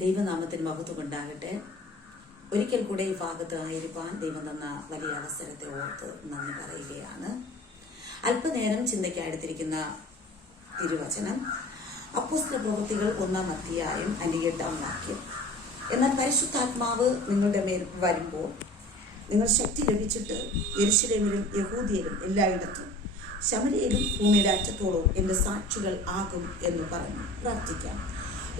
ദൈവനാമത്തിന് മഹത്വം ഉണ്ടാകട്ടെ. ഒരിക്കൽ കൂടെ ഈ ഭാഗത്ത് ആയിരിക്കാൻ ദൈവം തന്ന വലിയ അവസരത്തെ ഓർത്ത് നന്ദി പറയുകയാണ്. അല്പനേരം ചിന്തയ്ക്കായെടുത്തിരിക്കുന്ന തിരുവചനം അപ്പോസ്തല പ്രവൃത്തികൾ 1-ാം അധ്യായം 8-ാം വാക്യം. എന്നാൽ പരിശുദ്ധാത്മാവ് നിങ്ങളുടെ മേൽ വരുമ്പോൾ നിങ്ങൾ ശക്തി ലഭിച്ചിട്ട് യെരുശലേമിലും യഹൂദിയയിലും എല്ലായിടത്തും ശമര്യയിലും ഭൂമിയുടെ അറ്റത്തോളവും എൻ്റെ സാക്ഷികൾ ആകും എന്ന് പറഞ്ഞു. പ്രാർത്ഥിക്കാം.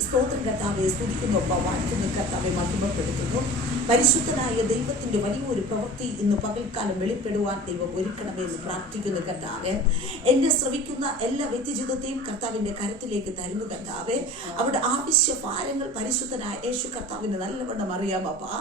സ്തോത്രം കർത്താവെ, സ്തുതിക്കുന്നു, വാഴ്ത്തുന്നു, കർത്താവെ മഹിമപ്പെടുത്തുന്നു. പരിശുദ്ധനായ ദൈവത്തിന്റെ വലിയൊരു പ്രവൃത്തി ഇന്ന് പകൽക്കാലം വെളിപ്പെടുവാൻ ദൈവം ഒരുക്കണമേ എന്ന് പ്രാർത്ഥിക്കുന്നു കർത്താവെ. എന്നെ ശ്രവിക്കുന്ന എല്ലാ വ്യക്തിജീവിതത്തെയും കർത്താവിന്റെ കരത്തിലേക്ക് തരുന്നു കർത്താവെ. അവിടെ ആവശ്യ ഭാരങ്ങൾ പരിശുദ്ധനായ യേശു കർത്താവിന് നല്ലവണ്ണം അറിയാം അപ്പാ.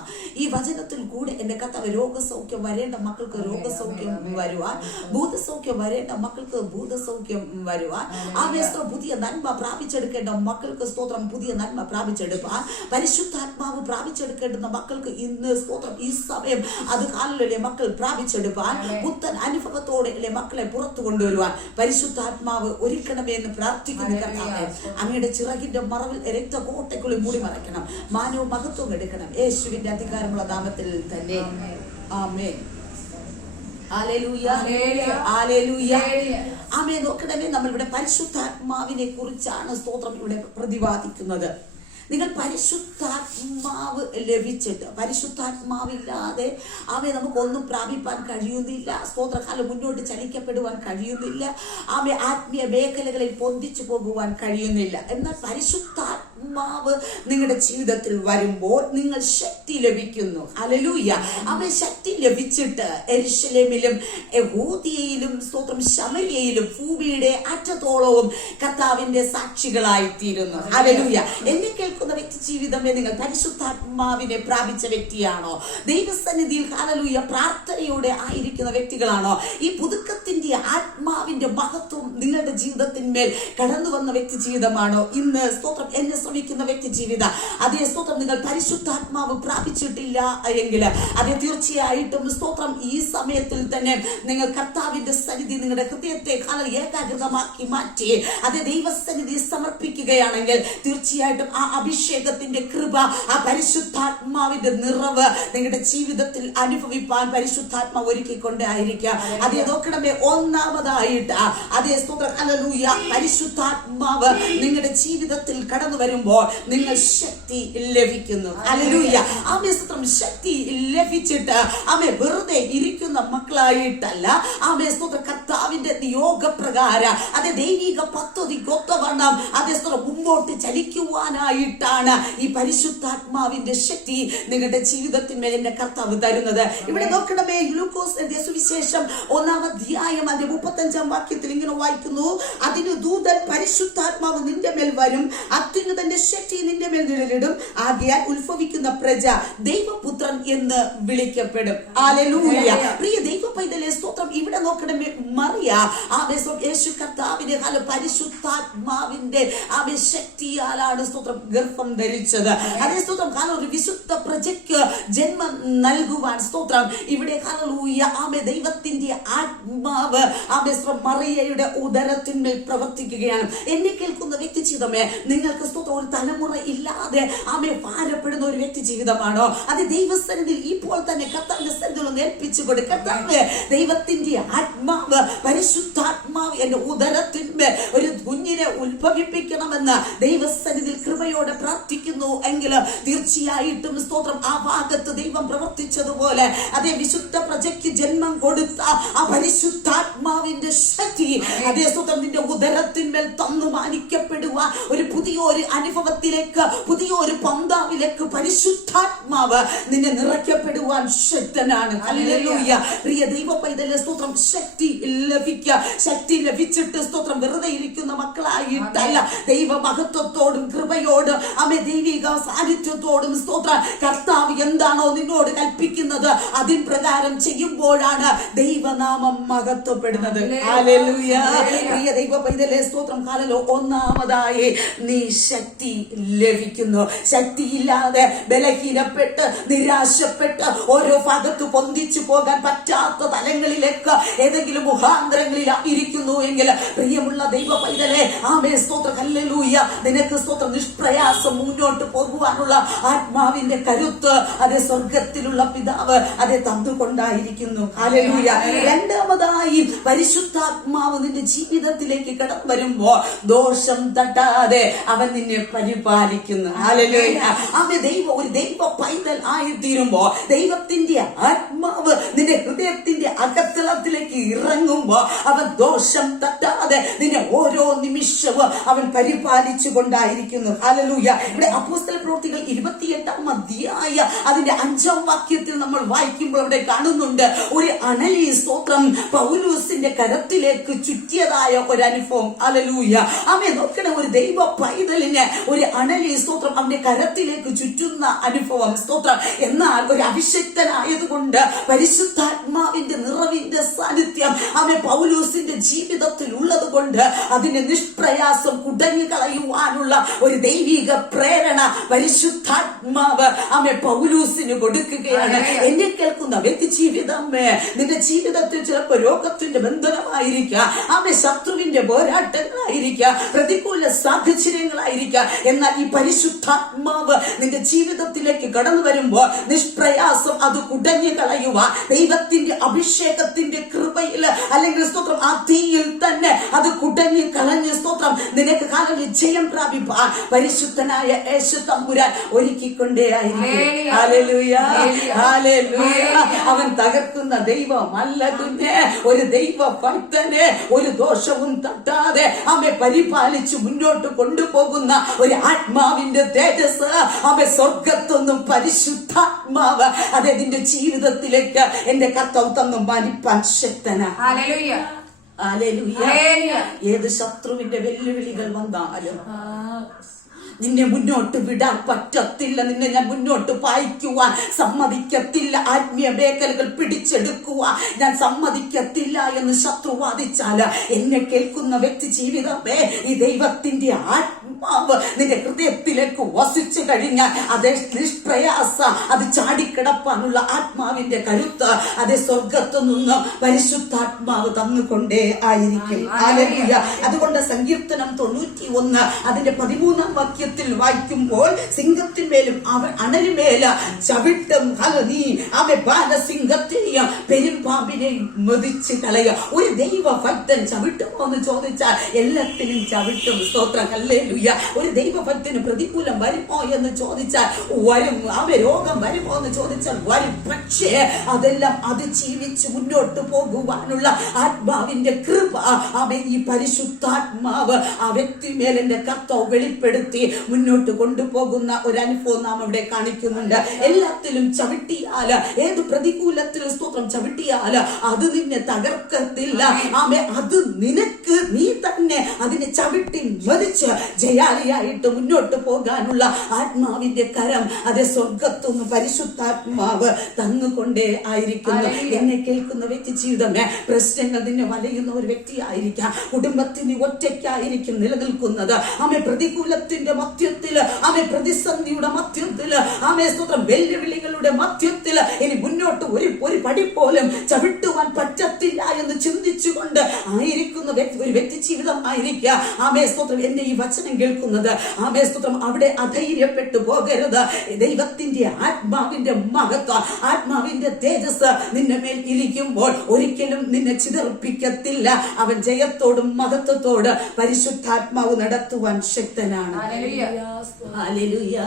ഈ വചനത്തിൽ കൂടെ എന്റെ കർത്താവ് രോഗസൗഖ്യം വരേണ്ട മക്കൾക്ക് രോഗസൗഖ്യം വരുവാൻ, ഭൂതസൗഖ്യം വരേണ്ട മക്കൾക്ക് ഭൂതസൗഖ്യം വരുവാൻ, ആവേശം പുതിയ നന്മ പ്രാപിച്ചെടുക്കേണ്ട മക്കൾക്ക് സ്തോത്രം പുതിയ നന്മ പ്രാപിച്ചെടുപ്പാൻ, പരിശുദ്ധാത്മാവ് പ്രാപിച്ചെടുക്കേണ്ടുന്ന മക്കൾക്ക് ഇന്ന് സ്തോത്രം ഈ സമയം അത് കാലിലെ മക്കൾ പ്രാപിച്ചെടുപ്പാൻ, പുത്തൻ അനുഭവത്തോടെ മക്കളെ പുറത്തു കൊണ്ടുവരുവാൻ പരിശുദ്ധാത്മാവ് ഒരുക്കണമേ എന്ന് പ്രാർത്ഥിക്കുന്നു കർത്താവേ. അങ്ങയുടെ ചിറകിന്റെ മറവിൽ രക്തകോട്ടയ്ക്കുള്ളിൽ മൂടി മറയ്ക്കണം. മാനവും മഹത്വം എടുക്കണം. യേശുവിന്റെ അധികാരമുള്ള നാമത്തിൽ തന്നെ ആമേൻ. നോക്കണമേ, നമ്മളിവിടെ പരിശുദ്ധാത്മാവിനെ കുറിച്ചാണ് സ്തോത്രം ഇവിടെ പ്രതിപാദിക്കുന്നത്. നിങ്ങൾ പരിശുദ്ധാത്മാവ് ലഭിച്ചിട്ട് പരിശുദ്ധാത്മാവില്ലാതെ നമുക്കൊന്നും പ്രാപിപ്പാൻ കഴിയുന്നില്ല. സ്തോത്രകാലം മുന്നോട്ട് ചലിക്കപ്പെടുവാൻ കഴിയുന്നില്ല. ആത്മീയ മേഖലകളിൽ പൊന്തിച്ചു പോകുവാൻ കഴിയുന്നില്ല. എന്നാൽ പരിശുദ്ധാത്മാവ് നിങ്ങളുടെ ജീവിതത്തിൽ വരുമ്പോൾ നിങ്ങൾ ശക്തി ലഭിക്കുന്നു. ഹല്ലേലൂയ. ശക്തി ലഭിച്ചിട്ട് യെരുശലേമിലും യഹൂദിയയിലും സ്തോത്രം ശമര്യയിലും ഭൂമിയുടെ അറ്റത്തോളവും കർത്താവിന്റെ സാക്ഷികളായിത്തീരുന്നു. ഹല്ലേലൂയ. എന്നെ കേൾക്കുന്ന വ്യക്തി ജീവിതമേ, നിങ്ങൾ പരിശുദ്ധാത്മാവിനെ പ്രാപിച്ച വ്യക്തിയാണോ? ദൈവസന്നിധിയിൽ ഹല്ലേലൂയ പ്രാർത്ഥനയോടെ ആയിരിക്കുന്ന വ്യക്തികളാണോ? ഈ പുതുക്കത്തിന്റെ ആത്മാവിന്റെ മഹത്വം നിങ്ങളുടെ ജീവിതത്തിന്മേൽ കടന്നു വന്ന വ്യക്തി ജീവിതമാണോ? ഇന്ന് സ്തോത്രം എന്നെ ശ്രമിക്കുന്ന വ്യക്തി ജീവിതം, അതേ സ്തോത്രം നിങ്ങൾ പരിശുദ്ധാത്മാവ് പ്രാപിച്ചിട്ടില്ല എങ്കിൽ അതേ തീർച്ചയായിട്ടും സ്തോത്രം ഈ സമയത്തിൽ തന്നെ നിങ്ങൾ കർത്താവിന്റെ സന്നിധി നിങ്ങളുടെ ഹൃദയത്തെ ഏകാഗ്രതമാക്കി മാറ്റി അതേ ദൈവസന്നിധി സമർപ്പിക്കുകയാണെങ്കിൽ തീർച്ചയായിട്ടും ആ അഭിഷേകത്തിന്റെ കൃപ, ആ പരിശുദ്ധാത്മാവിന്റെ നിറവ് നിങ്ങളുടെ ജീവിതത്തിൽ അനുഭവിപ്പാൻ പരിശുദ്ധാത്മാവ് ഒരുക്കിക്കൊണ്ടായിരിക്കുക. അതേ നോക്കണമേ, ഒന്നാമതായിട്ട് അതേ സ്തോത്രം ഹല്ലേലൂയ പരിശുദ്ധാത്മാവ് നിങ്ങളുടെ ജീവിതത്തിൽ കടന്നു വരുമ്പോൾ നിങ്ങൾ ശക്തി ലഭിക്കുന്നു. ഹല്ലേലൂയ. സ്തോത്രം ശക്തി ലഭിച്ചിട്ട് വെറുതെ ഇരിക്കുന്ന മക്കളായിട്ടല്ല, സ്തോത്രം കർത്താവിന്റെ നിയോഗപ്രകാരം അതേ ദൈവിക പദ്ധതിക്കൊത്തവണ്ണം അതേ സ്തോത്രം മുമ്പോട്ട് ചലിക്കുവാനായിട്ടാണ് ഈ പരിശുദ്ധാത്മാവിന്റെ ശക്തി നിങ്ങളുടെ ജീവിതത്തിന്മേൽ എന്റെ കർത്താവ് തരുന്നത്. ഇവിടെ നോക്കണമേ, ലൂക്കോസ് എഴുതിയ സുവിശേഷം 1-ാം അധ്യായം 35-ാം വാക്യത്തിൽ ഇങ്ങനെ വായിക്കുന്നു: അതിന് ദൂതൻ പരിശുദ്ധാത്മാവ് നിന്റെ മേൽ വരും, അത്യുന്നതന്റെ ശക്തി നിന്റെ മേൽ നിഴലിടും, ആകയാൽ ഉത്ഭവിക്കുന്ന പ്രജ ദൈവപുത്രൻ എന്ന് വിളിക്കപ്പെടും. ഹല്ലേലൂയ. പ്രിയ ദൈവ പൈതലേ, സ്തോത്രം ഇവിടെ നോക്കണമേ, മറിയ യേശു കർത്താവിന്റെ പരിശുദ്ധാത്മാവിന്റെ ശക്തിയാലാണ് സ്തോത്രം ഗർഭം ധരിച്ചത്. അതേ സ്തോത്രം ഒരു വിശുദ്ധ പ്രജയ്ക്ക് ജന്മം നൽകുവാൻ സ്തോത്രം ഇവിടെ ദൈവത്തിന്റെ ആത്മാവ് മറിയയുടെ ഉദരത്തിന്മേൽ പ്രവർത്തിക്കുകയാണ്. എന്നെ കേൾക്കുന്ന വ്യക്തി ജീവിതമേ, നിങ്ങൾക്ക് സ്തോത്രം ഒരു തലമുറ ഇല്ലാതെ ഭാരപ്പെടുന്ന ഒരു വ്യക്തി ജീവിതമാണോ? അത് ദൈവസന്നിധിയിൽ ഇപ്പോൾ തന്നെ കർത്താവിന്റെ സന്നിധിയിൽ ഒന്ന് ഏൽപ്പിച്ചു കൊടുക്കട്ടെ. ദൈവത്തിന്റെ ആത്മാവ് പരിശുദ്ധാത്മാവ് എന്റെ ഉദരത്തിന്മേൽ ഒരു കുഞ്ഞിനെ ഉത്ഭവിപ്പിക്കണമെന്ന് ദൈവസന്നിധിയിൽ കൃപയോടെ പ്രാർത്ഥിക്കുന്നു എങ്കിൽ തീർച്ചയായിട്ടും സ്തോത്രം ആ ഭാഗത്ത് ദൈവം പ്രവർത്തിച്ചതുപോലെ അതേ വിശുദ്ധ പ്രജയ്ക്ക് ജന്മം കൊടുത്ത ആ പരിശുദ്ധാത്മാവിന്റെ ശക്തി അതേ സ്തോത്രം നിന്റെ ഉദരത്തിന്മേൽ തന്നു മാനിക്കപ്പെടുക ഒരു പുതിയൊരു അനുഭവത്തിലേക്ക്, പുതിയൊരു പന്താവിലേക്ക് പരിശുദ്ധാത്മാവ് നിന്നെ നിറയ്ക്കപ്പെടുവാൻ ശക്തനാണ്. ഹല്ലേലൂയ. പ്രിയ ദൈവ പൈതലേ, സ്തോത്രം ശക്തി ലഭിക്കുക. ശക്തി ലഭിച്ചിട്ട് സ്തോത്രം വെറുതെ ഇരിക്കുന്ന മക്കളായിട്ടല്ല, ദൈവ മഹത്വത്തോടും കൃപയോടും ദൈവിക സാന്നിധ്യത്തോടും സ്തോത്രം കർത്താവ് എന്താണോ നിന്നോട് കൽപ്പിക്കുന്നത് അതിൻ പ്രകാരം ചെയ്യുമ്പോഴാണ് ദൈവനാമം മഹത്വം മഹത്വപ്പെടുന്നത്. ഹല്ലേലൂയ. പ്രിയ ദൈവ പൈതലേ സ്തോത്രം. ഹല്ലേലൂയ. ഒന്നാമതായി നീ ശക്തി ലഭിക്കുന്നു. ശക്തിയില്ലാതെ ബലഹീനപ്പെട്ട് നിരാശപ്പെട്ട് ഓരോ ഭാഗത്ത് പൊന്തിച്ചു പോകാൻ പറ്റാത്ത തലങ്ങളിലേക്ക് ഏതെങ്കിലും മുഖാന്തരങ്ങളിൽ ഇരിക്കുന്നു എങ്കിൽ പ്രിയമുള്ള ദൈവ പൈതലേ, ആമേൻ സ്തോത്രം. ഹല്ലേലൂയ. നിനക്ക് സ്തോത്രം നിഷ്പ്രയാസം മുന്നോട്ട് പോകുവാനുള്ള ആത്മാവിന്റെ കരുത്ത് അത് സ്വർഗത്തിലുള്ള പിതാവ് അത് തന്നുകൊണ്ടായിരിക്കുന്നു. ഹല്ലേലൂയ. രണ്ടാമതായി പരിശുദ്ധാത്മാവ് നിന്റെ ജീവിതത്തിലേക്ക് കടന്നു വരുമ്പോ ദോഷം തട്ടാതെ അവൻ നിന്നെ പരിപാലിക്കുന്നു. ഹല്ലേലൂയ. അവൻ ഒരു ദൈവ പൈതൽ ആയിത്തീരുമ്പോ ദൈവത്തിന്റെ ആത്മാവ് നിന്റെ ഹൃദയത്തിന്റെ അകത്തളത്തിലേക്ക് ഇറങ്ങുമ്പോ അവൻ ദോഷം തട്ടാതെ നിന്നെ ഓരോ നിമിഷവും അവൻ പരിപാലിച്ചു കൊണ്ടായിരിക്കുന്നു. ഹല്ലേലൂയ. ഇവിടെ അപ്പോസ്തല പ്രവൃത്തികൾ 28-ാം അധ്യായ അതിന്റെ 5-ാം വാക്യത്തിൽ നമ്മൾ വായിക്കുമ്പോൾ അവിടെ കാണുന്നുണ്ട് ഒരു അണലി സ്തോത്രം പൗലോസിന്റെ കരത്തിലേക്ക് ചുറ്റിയതായ ഒരു അനുഭവം. ഹല്ലേലൂയ. ആമേൻ. നോക്കണേ, ഒരു ദൈവ പൈതലിന് ഒരു അണലി സ്തോത്രം അവന്റെ കരത്തിലേക്ക് ചുറ്റുന്ന അനുഭവം സ്തോത്രം. എന്നാൽ ഒരു അഭിഷക്തനായതുകൊണ്ട് പരിശുദ്ധാത്മാവിന്റെ നിറവിന്റെ സാന്നിധ്യം അവൻ പൗലോസിന്റെ ജീവിതത്തിൽ ഉള്ളത് കൊണ്ട് അതിനെ നിഷ്പ്രയാസം കുടഞ്ഞു കളയുവാനുള്ള ഒരു ദൈവിക പ്രേരണ പരിശുദ്ധാത്മാവ് അവൻ പൗലോസിന് കൊടുക്കുകയാണ്. എന്നെ കേൾക്കുന്ന വ്യക്തി ജീവിതമേ, നിന്റെ ജീവിതത്തിൽ ചിലപ്പോൾ രോഗത്തിന്റെ ബന്ധനമായിരിക്കാം, ആമേ ശത്രുവിന്റെ പോരാട്ടങ്ങളായിരിക്കാം, പ്രതികൂല സാഹചര്യങ്ങളായിരിക്കാം. എന്നാൽ ഈ പരിശുദ്ധാത്മാവ് നിന്റെ ജീവിതത്തിലേക്ക് കടന്നു വരുമ്പോ നിഷ്പ്രയാസം അത് കുടഞ്ഞു കളയുക. ദൈവത്തിന്റെ അഭിഷേകത്തിന്റെ കൃപയിൽ അല്ലെങ്കിൽ സ്തോത്രം ആ തീയിൽ തന്നെ അത് കുടഞ്ഞു കളഞ്ഞ് സ്തോത്രം നിനക്ക് കാലം ജയം പ്രാപിപ്പാൻ പരിശുദ്ധനായ യേശു തമ്പുരാൻ ഒരുക്കിക്കൊണ്ടേ ആയിരിക്കും. ഹല്ലേലൂയ. ഹല്ലേലൂയ. അവൻ തകർക്കുന്ന ദൈവമല്ല കുഞ്ഞേ. ഒരു ദൈവ ഭക്തനെ ഒരു ദോഷവും തട്ടാതെ അവനെ പരിപാലിച്ച് മുന്നോട്ട് കൊണ്ടുപോകുന്ന ഒരു ആത്മാവിന്റെ തേജസ് അവൻ സ്വർഗത്തൊന്നും പരിശുദ്ധാത്മാവ് അതെന്റെ ജീവിതത്തിലേക്ക് എന്റെ കർത്താവ് തന്നും വലിപ്പാൻ ശക്തനാണ്. ഹല്ലേലൂയ. ഹല്ലേലൂയ. ഏത് ശത്രുവിന്റെ വെല്ലുവിളികൾ വന്നാലും നിന്നെ മുന്നോട്ട് വിടാൻ പറ്റത്തില്ല. നിന്നെ ഞാൻ മുന്നോട്ട് പായിക്കുവാൻ സമ്മതിക്കത്തില്ല. ആത്മീയ മേഖലകൾ പിടിച്ചെടുക്കുവാൻ ഞാൻ സമ്മതിക്കത്തില്ല എന്ന് ശത്രു വാദിച്ചാല് എന്നെ കേൾക്കുന്ന വ്യക്തി ജീവിതമേ, ഈ ദൈവത്തിന്റെ ആത്മാവ് നിന്റെ ഹൃദയത്തിലേക്ക് വസിച്ചു കഴിഞ്ഞാൽ അതേ നിഷ്പ്രയാസ അത് ചാടിക്കിടപ്പാനുള്ള ആത്മാവിന്റെ കരുത്ത് അതേ സ്വർഗത്തു നിന്ന് പരിശുദ്ധാത്മാവ് തന്നുകൊണ്ടേ ആയിരിക്കും. ഹല്ലേലൂയ. അതുകൊണ്ട് സങ്കീർത്തനം 91 അതിന്റെ 13-ാം വാക്യത്തിൽ വായിക്കുമ്പോൾ സിംഹത്തിന്മേലും അവൻ അണലിമേല ചവിട്ടും നീ അവൻ ബാലസിംഹത്തെയും പെരുമ്പാമ്പിനെയും മെതിച്ച് കളയുക. ഒരു ദൈവ ഭക്തൻ ചവിട്ടുമോ എന്ന് ചോദിച്ചാൽ എല്ലാത്തിനും ചവിട്ടും. സ്തോത്രം. ഹല്ലേലൂയ. ഒരു ദൈവ ഭക്തന് പ്രതികൂലം വരുമോ എന്ന് ചോദിച്ചാൽ വരും. അവൻ രോഗം വരുമോ എന്ന് ചോദിച്ചാൽ വരും. പക്ഷേ അതെല്ലാം അത് ജീവിച്ച് മുന്നോട്ട് പോകുവാനുള്ള ആത്മാവിന്റെ കൃപ അവൻ ഈ പരിശുദ്ധാത്മാവ് ആ വ്യക്തി മേലെ കർത്താവ് വെളിപ്പെടുത്തി മുന്നോട്ട് കൊണ്ടുപോകുന്ന ഒരു അനുഭവം നാം ഇവിടെ കാണിക്കുന്നുണ്ട്. എല്ലാത്തിലും ചവിട്ടിയാല്, ഏത് പ്രതികൂലത്തിലും സ്തോത്രം ചവിട്ടിയാല് അത് നിന്നെ തകർക്കത്തില്ല. ആമേ, അത് നിനക്ക് നീ തന്നെ അതിനെ ചവിട്ടി മരിച്ച് ജയാളിയായിട്ട് മുന്നോട്ട് പോകാനുള്ള ആത്മാവിന്റെ കരം അത് സ്വർഗത്തുനിന്ന് പരിശുദ്ധാത്മാവ് തന്നുകൊണ്ടേ ആയിരിക്കുന്നു. എന്നെ കേൾക്കുന്ന വ്യക്തി ജീവിതമേ, പ്രശ്നങ്ങൾ നിന്നെ വലയുന്ന ഒരു വ്യക്തിയായിരിക്കാം, കുടുംബത്തിന് ഒറ്റയ്ക്കായിരിക്കും നിലനിൽക്കുന്നത്. ആമേ, പ്രതികൂലത്തിന്റെ മധ്യത്തില്, ആമേ പ്രതിസന്ധിയുടെ മധ്യത്തില്, ആമേ സ്തോത്രം വെല്ലുവിളികളുടെ മധ്യത്തില് ഇനി മുന്നോട്ട് ഒരു പടി പോലും ചവിട്ടുവാൻ പറ്റത്തില്ല എന്ന് ചിന്തിച്ചുകൊണ്ട് ആയിരിക്കുന്ന ഒരു വ്യക്തി ജീവിതം ആയിരിക്കാം. ആമേ സ്തോത്രം. എന്റെ ഈ വചനം കേൾക്കുന്നത് ആമേ സ്തോത്രം അവിടെ അധൈര്യപ്പെട്ടു പോകരുത്. ദൈവത്തിന്റെ ആത്മാവിന്റെ മഹത്വം, ആത്മാവിന്റെ തേജസ് നിന്റെ മേൽ ഇരിക്കുമ്പോൾ ഒരിക്കലും നിന്നെ ചിതർപ്പിക്കത്തില്ല. അവൻ ജയത്തോടും മഹത്വത്തോട് പരിശുദ്ധാത്മാവ് നടത്തുവാൻ ശക്തനാണ്. ഹല്ലേലൂയ.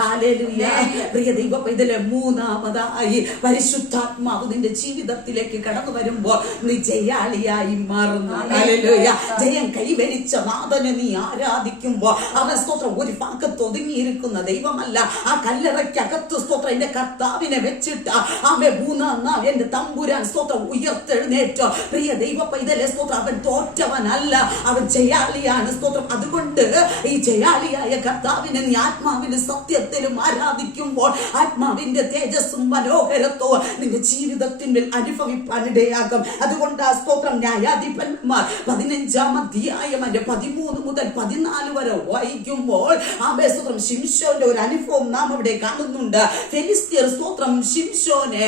ഹല്ലേലൂയ. പ്രിയ ദൈവ പൈതലേ, മൂന്നാമതായി പരിശുദ്ധാത്മാവ് നിന്റെ ജീവിതത്തിലേക്ക് കടന്നു വരുമ്പോൾ നീ ജയാളിയായി മാറുന്നു. ഹല്ലേലൂയ. ജയം കൈവരിച്ച നാഥനെ നീ ആരാധിക്കും. ആരാധിക്കുമ്പോൾ അവൻ സ്തോത്രം ഒരു ഭാഗത്ത് ഒതുങ്ങിയിരിക്കുന്ന ദൈവമല്ല. ആ കല്ലറയ്ക്കകത്ത് സ്തോത്രം എന്റെ കർത്താവിനെ വെച്ചിട്ട് അവൻ മൂന്നാം നാൾ എന്റെ തമ്പുരാൻ സ്തോത്രം ഉയർത്തെഴുന്നേറ്റോ. പ്രിയ ദൈവ പൈതലെ സ്തോത്രം അവൻ തോറ്റവനല്ല, അവൻ ജയാളിയാണ് സ്തോത്രം. അതുകൊണ്ട് ഈ ജയാളിയായ കർത്താവിനെ നീ ആത്മാവിന് സത്യത്തിലും ആരാധിക്കുമ്പോൾ ആത്മാവിന്റെ തേജസ്സും മനോഹരത്വവും നിന്റെ ജീവിതത്തിൽ അനുഭവിപ്പാനിടയാകും. അതുകൊണ്ട് ആ സ്തോത്രം ന്യായാധിപന്മാർ 15-ാം അധ്യായം 13 മുതൽ 14 വരെ വായിക്കുമ്പോൾ സ്തോത്രം ശിംശോന്റെ ഒരു അനുഭവം നാം അവിടെ കാണുന്നുണ്ട്. ഫെലിസ്ത്യർ സ്തോത്രം ശിംശോനെ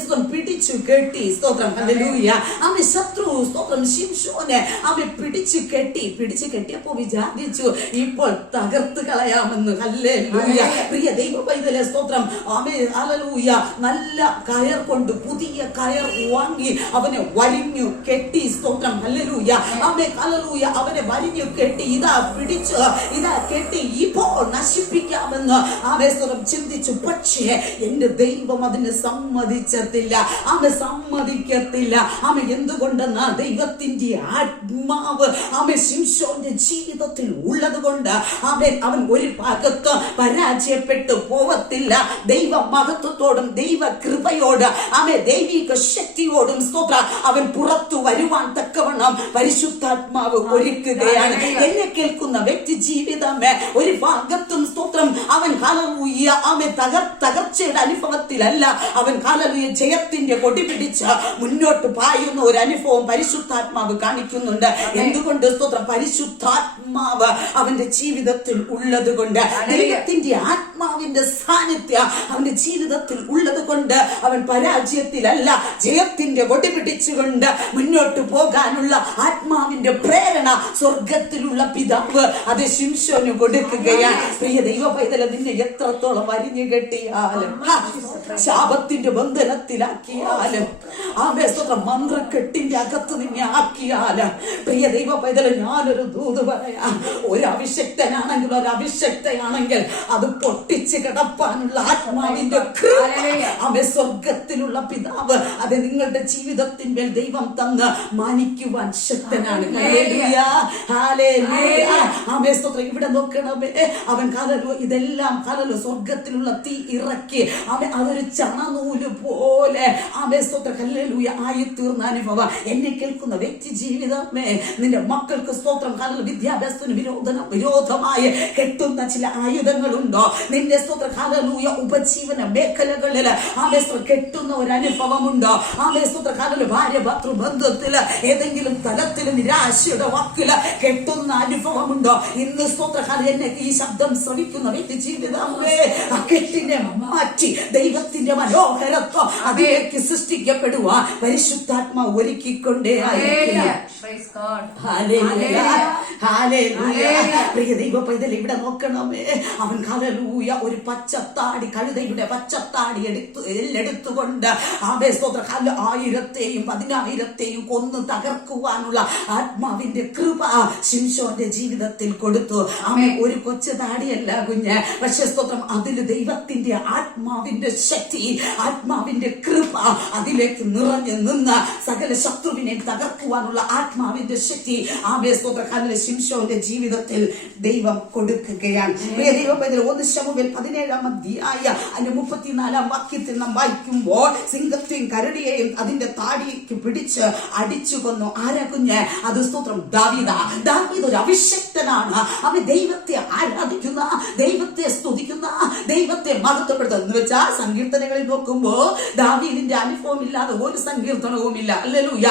സ്തോത്രം പിടിച്ചു കെട്ടി. സ്തോത്രം ഹല്ലേലൂയ. ശത്രു സ്തോത്രം ശിംശോനെ പിടിച്ചു കെട്ടിയപ്പോ വിചാരിച്ചു ഇപ്പോൾ തകർത്ത് കളയാമെന്ന്. ഹല്ലേലൂയ. പ്രിയ ദൈവ പൈതലെ സ്തോത്രം ഹല്ലേലൂയ. നല്ല കയർ കൊണ്ട് പുതിയ കയർ വാങ്ങി അവനെ വരിഞ്ഞു കെട്ടി. സ്തോത്രം ഹല്ലേലൂയ. ഹല്ലേലൂയ. അവനെ വരിഞ്ഞു കെട്ടി ഇതാ പിടിച്ച് ഇതാ കെട്ടി ഇപ്പോൾ നശിപ്പിക്കാമെന്ന് സ്തോത്രം ചിന്തിച്ചു. പക്ഷേ എന്റെ ദൈവം അതിന് സമ്മതിച്ചത്തില്ല. സമ്മതിക്കത്തില്ല. എന്തുകൊണ്ടെന്നാ ദൈവത്തിന്റെ ആത്മാവ് ശിംശോന്റെ ജീവിതത്തിൽ ഉള്ളത് കൊണ്ട് അവൻ ഒരു ഭാഗത്ത് പരാജയപ്പെട്ടു പോവത്തില്ല. ദൈവ മഹത്വത്തോടും ദൈവ കൃപയോട് ദൈവിക ശക്തിയോടും സ്തോത്ര അവൻ പുറത്തു വരുവാൻ തക്കവണ്ണം പരിശുദ്ധാത്മാവ് ഒരുക്കുകയാണ്. എന്നെ കേൾക്കുന്ന വ്യക്തി ജീവിതമേ ഒരു ഭാഗത്തും സ്തോത്രം അവൻ ഹല്ലേലൂയ തകർച്ചയുടെ അനുഭവത്തിലല്ല, അവൻ ഹല്ലേലൂയ ജയത്തിന്റെ കൊടി പിടിച്ച് മുന്നോട്ട് പായുന്ന ഒരു അനുഭവം പരിശുദ്ധാത്മാവ് കാണിക്കുന്നുണ്ട്. എന്തുകൊണ്ട് സ്തോത്രം? പരിശുദ്ധാത്മാവ് അവന്റെ ജീവിതത്തിൽ ഉള്ളത് കൊണ്ട്, ദൈവത്തിന്റെ ആത്മാവിന്റെ സാന്നിധ്യം അവന്റെ ജീവിതത്തിൽ ഉള്ളത് കൊണ്ട് അവൻ പരാജയത്തിലല്ല, ജയത്തിന്റെ കൊടി പിടിച്ചുകൊണ്ട് മുന്നോട്ട് പോകാനുള്ള ആത്മാവിന്റെ പ്രേരണ സ്വർഗത്തിലുള്ള പിതാവ് അത് ശിംശോന് കൊടുക്കുകയാണ്. പ്രിയ ദൈവ പൈതല, നിന്നെ എത്രത്തോളം വരിഞ്ഞു കെട്ടിയാലും ശാപത്തിന്റെ ബന്ധനത്തിലാക്കിയാലും മന്ത്രക്കെട്ടിന്റെ അകത്ത് നിന്നെ ആക്കിയാലും, പ്രിയ ദൈവ പൈതല, ഞാനൊരു ദൂത് പറയാം. ഒരു അഭിഷക്തനാണെങ്കിൽ ഒരു അഭിഷക്തയാണെങ്കിൽ അത് പൊട്ടിച്ച് കിടപ്പാനുള്ള ആത്മാവിന്റെ സ്വർഗത്തിലുള്ള പിതാവ് അത് നിങ്ങളുടെ ജീവിതത്തിന്റെ ദൈവം തന്ന് മാനിക്കുവാൻ ശക്തനാണ്. ഇവിടെ നോക്കണമേ, അവൻ ഇതെല്ലാം സ്വർഗത്തിലുള്ള തീ ഇറക്കി അതൊരു ചണനൂല് പോലെ ആയി തീർന്ന അനുഭവം. എന്നെ കേൾക്കുന്ന വ്യക്തി ജീവിതമേ, നിന്റെ മക്കൾക്ക് സ്തോത്രം വിദ്യാഭ്യാസത്തിന് വിരോധമായി കെട്ടുന്ന ചില ആയുധങ്ങളുണ്ടോ? നിന്റെ സ്തോത്ര ഹല്ലേലൂയ ഉപജീവന മേഖലകളിൽ കെട്ടുന്ന ഒരു അനുഭവമുണ്ടോ? ഭാര്യ ഭർത്തൃബന്ധത്തില് ഏതെങ്കിലും തലത്തില് നിരാശയുടെ വാക്കില് കെട്ടുന്ന അനുഭവമുണ്ടോ? ഇന്ന് സ്തോത്ര എന്നെ ഈ ശബ്ദം ശ്രവിക്കുന്ന വ്യക്തി ജീവിതമേ, ആ കെട്ടിനെ മാറ്റി ദൈവത്തിന്റെ മനോഹരത്വം അതിലേക്ക് സൃഷ്ടിക്കപ്പെടുവാൻ പരിശുദ്ധാത്മാവ് ഒരുക്കിക്കൊണ്ടേ പ്രിയ ദൈവ പൈതൽ, ഇവിടെ നോക്കണമേ, അവൻ ഹല്ലേലൂയ ഒരു പച്ചത്താടി, കഴുതയുടെ പച്ചത്താടി എടുത്തുകൊണ്ട് സ്തോത്ര 1000-യും 10,000-യും കൊന്ന് തകർക്കുവാനുള്ള ആത്മാവിന്റെ കൃപ ശിംശോന്റെ ജീവിതത്തിൽ കൊടുത്തു. ഒരു കൊച്ചു താടിയല്ല കുഞ്ഞ്, പക്ഷെ സ്തോത്രം അതിൽ ദൈവത്തിന്റെ ആത്മാവിന്റെ ശക്തി, ആത്മാവിന്റെ കൃപ അതിലേക്ക് നിറഞ്ഞു നിന്ന് സകല ശത്രുവിനെ തകർക്കുവാനുള്ള ആത്മാവിന്റെ ശക്തി ശിംശോന്റെ ജീവിതത്തിൽ ദൈവം കൊടുക്കുകയാണ്. ദൈവം 1 ശമൂവേൽ 17-ാം അധ്യായം 34-ാം വാക്യത്തിൽ നാം വായിക്കുമ്പോൾ സിംഹത്തെയും കരടിയെയും അതിന്റെ താടിക്ക് പിടിച്ച് അടിച്ചു കൊന്നു. ആരാ കുഞ്ഞ്? അത് സ്തോത്രം ദാവീദ് ഒരു അഭിഷക്തനാണ്. അവൻ ദൈവത്തെ ആരാധിക്കുന്ന, ദൈവത്തെ സ്തുതിക്കുന്ന, ദൈവത്തെ മഹത്വപ്പെടുത്തുന്ന എന്ന് വെച്ചാൽ സങ്കീർത്തനങ്ങളിൽ നോക്കുമ്പോൾ ദാവീദിന്റെ അനുഭവം ഇല്ലാതെ ഒരു സങ്കീർത്തനവും ഇല്ല. ഹല്ലേലൂയ.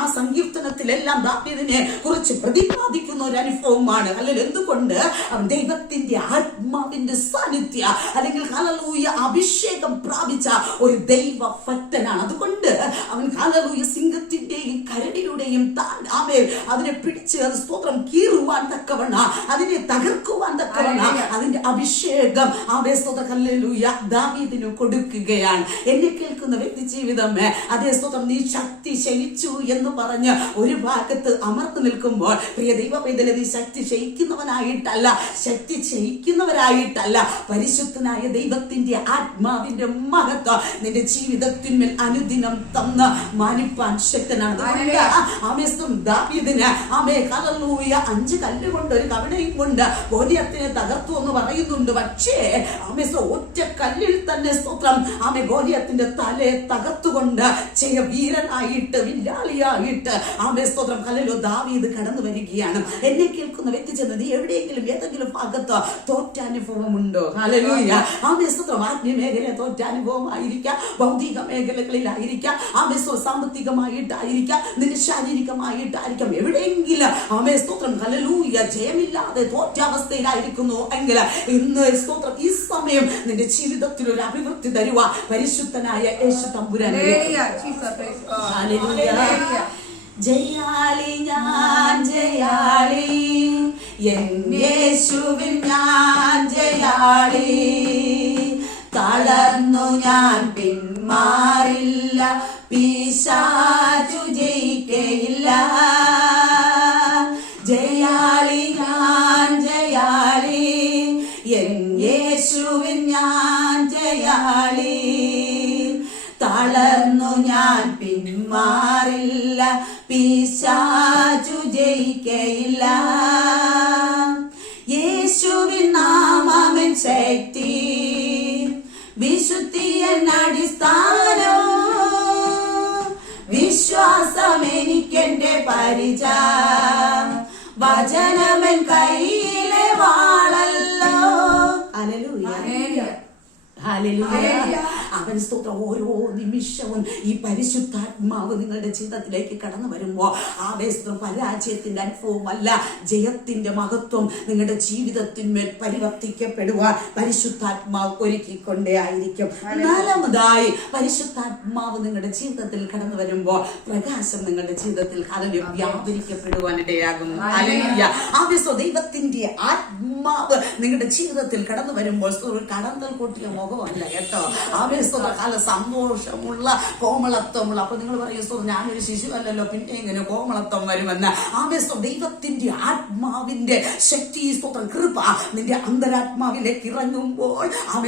ആ സങ്കീർത്തനത്തിലെല്ലാം ദാവീദിനെ കുറിച്ച് പ്രതിപാദിക്കുന്ന ഒരു അനുഭവമാണ്. അല്ലെങ്കിൽ എന്തുകൊണ്ട്? അവൻ ദൈവത്തിന്റെ ആത്മാവിന്റെ സാന്നിധ്യ അല്ലെങ്കിൽ ഹല്ലേലൂയ അഭിഷേകം പ്രാപിച്ച ഒരു ദൈവ ഭക്തനാണ്. അതുകൊണ്ട് അവൻ ഹല്ലേലൂയ സിംഹത്തിന്റെയും കരടിയുടെയും അതിനെ പിടിച്ച് അത് സ്തോത്രം കീറുവാൻ തക്കവണ്ണ, അതിനെ തകർക്കുവാൻ തക്കവണ്ണ അതിന്റെ അഭിഷേകം സ്തോത്രം ഹല്ലേലൂയ ദാവീദിന് കൊടുക്കുകയാണ്. എന്നെ കേൾക്കുന്ന വ്യക്തി ജീവിതമേ, അതേ സ്തോത്രം, നീ ശക്തി ക്ഷയിച്ചു എന്ന് പറഞ്ഞ് ഒരു ഭാഗത്ത് അമർന്നു നിൽക്കുമ്പോൾ പ്രിയ ദൈവ പൈതലെ, നീ ശക്തി ക്ഷയിക്കുന്നവനായിട്ടല്ല, ശക്തി ക്ഷയിക്കുന്നവരായിട്ടല്ല, പരിശുദ്ധനായ ദൈവത്തിന്റെ ആത്മാവിന്റെ മഹത്വം നിന്റെ ജീവിതത്തിന്മേൽ അനുദിനം തന്ന് മാനിപ്പാൻ ശക്തനാണ്. ദാവീദിന് ഹല്ലേലൂയ 5 കല്ലുകൊണ്ട് ഒരു കവണയും കൊണ്ട് ഗോലിയത്തിനെ തകർത്തു എന്ന് പറയുന്നുണ്ട്. പക്ഷേ ഒറ്റ കല്ലിൽ തന്നെ സ്തോത്രം ഗോലിയത്തിന്റെ തലയെ തകർത്തുകൊണ്ട് വീരനായിട്ട് വില്ലാളിയായിട്ട് സ്തോത്രം ഹല്ലേലൂയ ദാവീദ് കടന്നു വരികയാണ്. എന്നെ കേൾക്കുന്ന വ്യക്തി ചെന്ന് നീ എവിടെയെങ്കിലും ഏതെങ്കിലും ഭാഗത്ത് തോറ്റാനുഭവം ഉണ്ടോ? ഹല്ലേലൂയ സ്തോത്രം. ആത്മീയ മേഖല തോറ്റാനുഭവമായിരിക്കാം, ഭൗതിക മേഖലകളിലായിരിക്കാം, സാമ്പത്തികമായിട്ടായിരിക്കാം, നിന്റെ ശാരീരികമായിട്ടായിരിക്കാം, എവിടെയെങ്കിലും സ്തോത്രം ഹല്ലേലൂയ ജയമില്ലാതെ തോറ്റ അവസ്ഥയിലായിരിക്കുന്നു എങ്കിൽ ഇന്ന് സ്തോത്രം ഈ സമയം നിന്റെ ജീവിതത്തിൽ ഒരു അഭിവൃദ്ധി തരുക പരിശുദ്ധനായ യേശു തമ്പുരാനെ. ജയാളി ഞാൻ ജയാളി, യേശുവിൻ ഞാൻ ജയാളി, തളർന്നു ഞാൻ പിന്മാറില്ല, പിശാചു ജയിക്കയില്ല. ജയാളി ഞാൻ ജയാളി, യേശുവിൻ ഞാൻ ജയാളി, തളർന്നു ഞാൻ പിന്മാറില്ല, പിശാചു ജയിക്കയില്ല. യേശുവിൻ നാമമെൻ ശക്തി, വിശുദ്ധിയൻ അടിസ്ഥാനം, വിശ്വാസം എനിക്കെന്റെ പരിച, വചനമെൻ കയ്യിലെ വാളല്ലോ. Hallelujah hallelujah. അവൻ സ്തോത്രം ഓരോ നിമിഷവും ഈ പരിശുദ്ധാത്മാവ് നിങ്ങളുടെ ജീവിതത്തിലേക്ക് കടന്നു വരുമ്പോൾ പരാജയത്തിന്റെ അനുഭവമല്ല, ജയത്തിന്റെ മഹത്വം നിങ്ങളുടെ ജീവിതത്തിന്മേൽ പരിവർത്തിക്കപ്പെടുവാൻ പരിശുദ്ധാത്മാവ് ഒരുക്കിക്കൊണ്ടേ ആയിരിക്കും. നാലാമതായി പരിശുദ്ധാത്മാവ് നിങ്ങളുടെ ജീവിതത്തിൽ കടന്നു വരുമ്പോൾ പ്രകാശം നിങ്ങളുടെ ജീവിതത്തിൽ വ്യാപരിക്കപ്പെടുവാൻ ഇടയാകുന്നു. ഹല്ലേലൂയ. ദൈവത്തിന്റെ ആത്മാവ് നിങ്ങളുടെ ജീവിതത്തിൽ കടന്നു വരുമ്പോൾ കടന്നൽ കൂട്ടിയ മുഖമല്ല കേട്ടോ, കാല സന്തോഷമുള്ള കോമളത്വമുള്ള. അപ്പൊ നിങ്ങൾ പറയും ഞാനൊരു ശിശുവല്ലല്ലോ, പിന്നെ എങ്ങനെ കോമളത്വം വരുമെന്ന്. ദൈവത്തിന്റെ ആത്മാവിന്റെ ശക്തി സ്തോത്രം കൃപ നിന്റെ അന്തരാത്മാവിലേക്ക് ഇറങ്ങുമ്പോൾ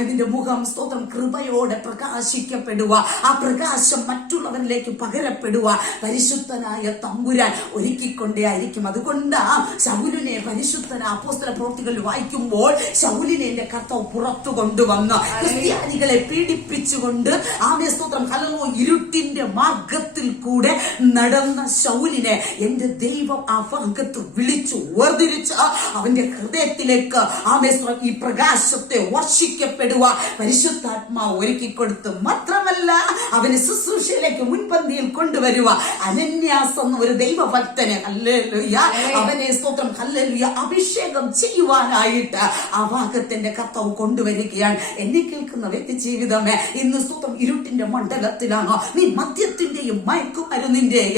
നിന്റെ മുഖം സ്തോത്രം കൃപയോടെ പ്രകാശിക്കപ്പെടുക, ആ പ്രകാശം മറ്റുള്ളവരിലേക്ക് പകരപ്പെടുക പരിശുദ്ധനായ തമ്പുരാൻ ഒരുക്കിക്കൊണ്ടേ ആയിരിക്കും. അതുകൊണ്ട് ശൗലിനെ പരിശുദ്ധന അപ്പോസ്തല പ്രവൃത്തികളിൽ വായിക്കുമ്പോൾ ശൗലിനെ എന്റെ കർത്താവ് പുറത്തു കൊണ്ടുവന്ന് ക്രിസ്ത്യാനികളെ പീഡിപ്പിച്ചുകൊണ്ട് സ്തോത്രം ഹല്ലേലൂയ ഇരുട്ടിന്റെ മാർഗത്തിൽ കൂടെ നടന്ന ശൗലിനെ എന്റെ ദൈവം ആ ഭാഗത്ത് വിളിച്ചു വേർതിരിച്ച് അവന്റെ ഹൃദയത്തിലേക്ക് ഈ പ്രകാശത്തെ വർഷിക്കപ്പെടുക പരിശുദ്ധാത്മാവ് ഒരുക്കിക്കൊടുത്തു. മാത്രമല്ല അവന് ശുശ്രൂഷയിലേക്ക് മുൻപന്തിയിൽ കൊണ്ടുവരുക. അനന്യാസ് എന്ന ഒരു ദൈവഭക്തനെ ഹല്ലേലൂയ അവനെ സ്തോത്രം ഹല്ലേലൂയ അഭിഷേകം ചെയ്യുവാനായിട്ട് ആ ഭാഗത്തിന്റെ കർത്താവ് കൊണ്ടുവരികയാണ്. എന്നെ കേൾക്കുന്ന വ്യക്തി ജീവിതമേ, ഇന്ന് സ്തോത്രം ഇരുട്ടിന്റെ മണ്ഡലത്തിലാണോ? നീ മദ്യത്തിന്റെയും മയക്കുമരുന്നിന്റെയും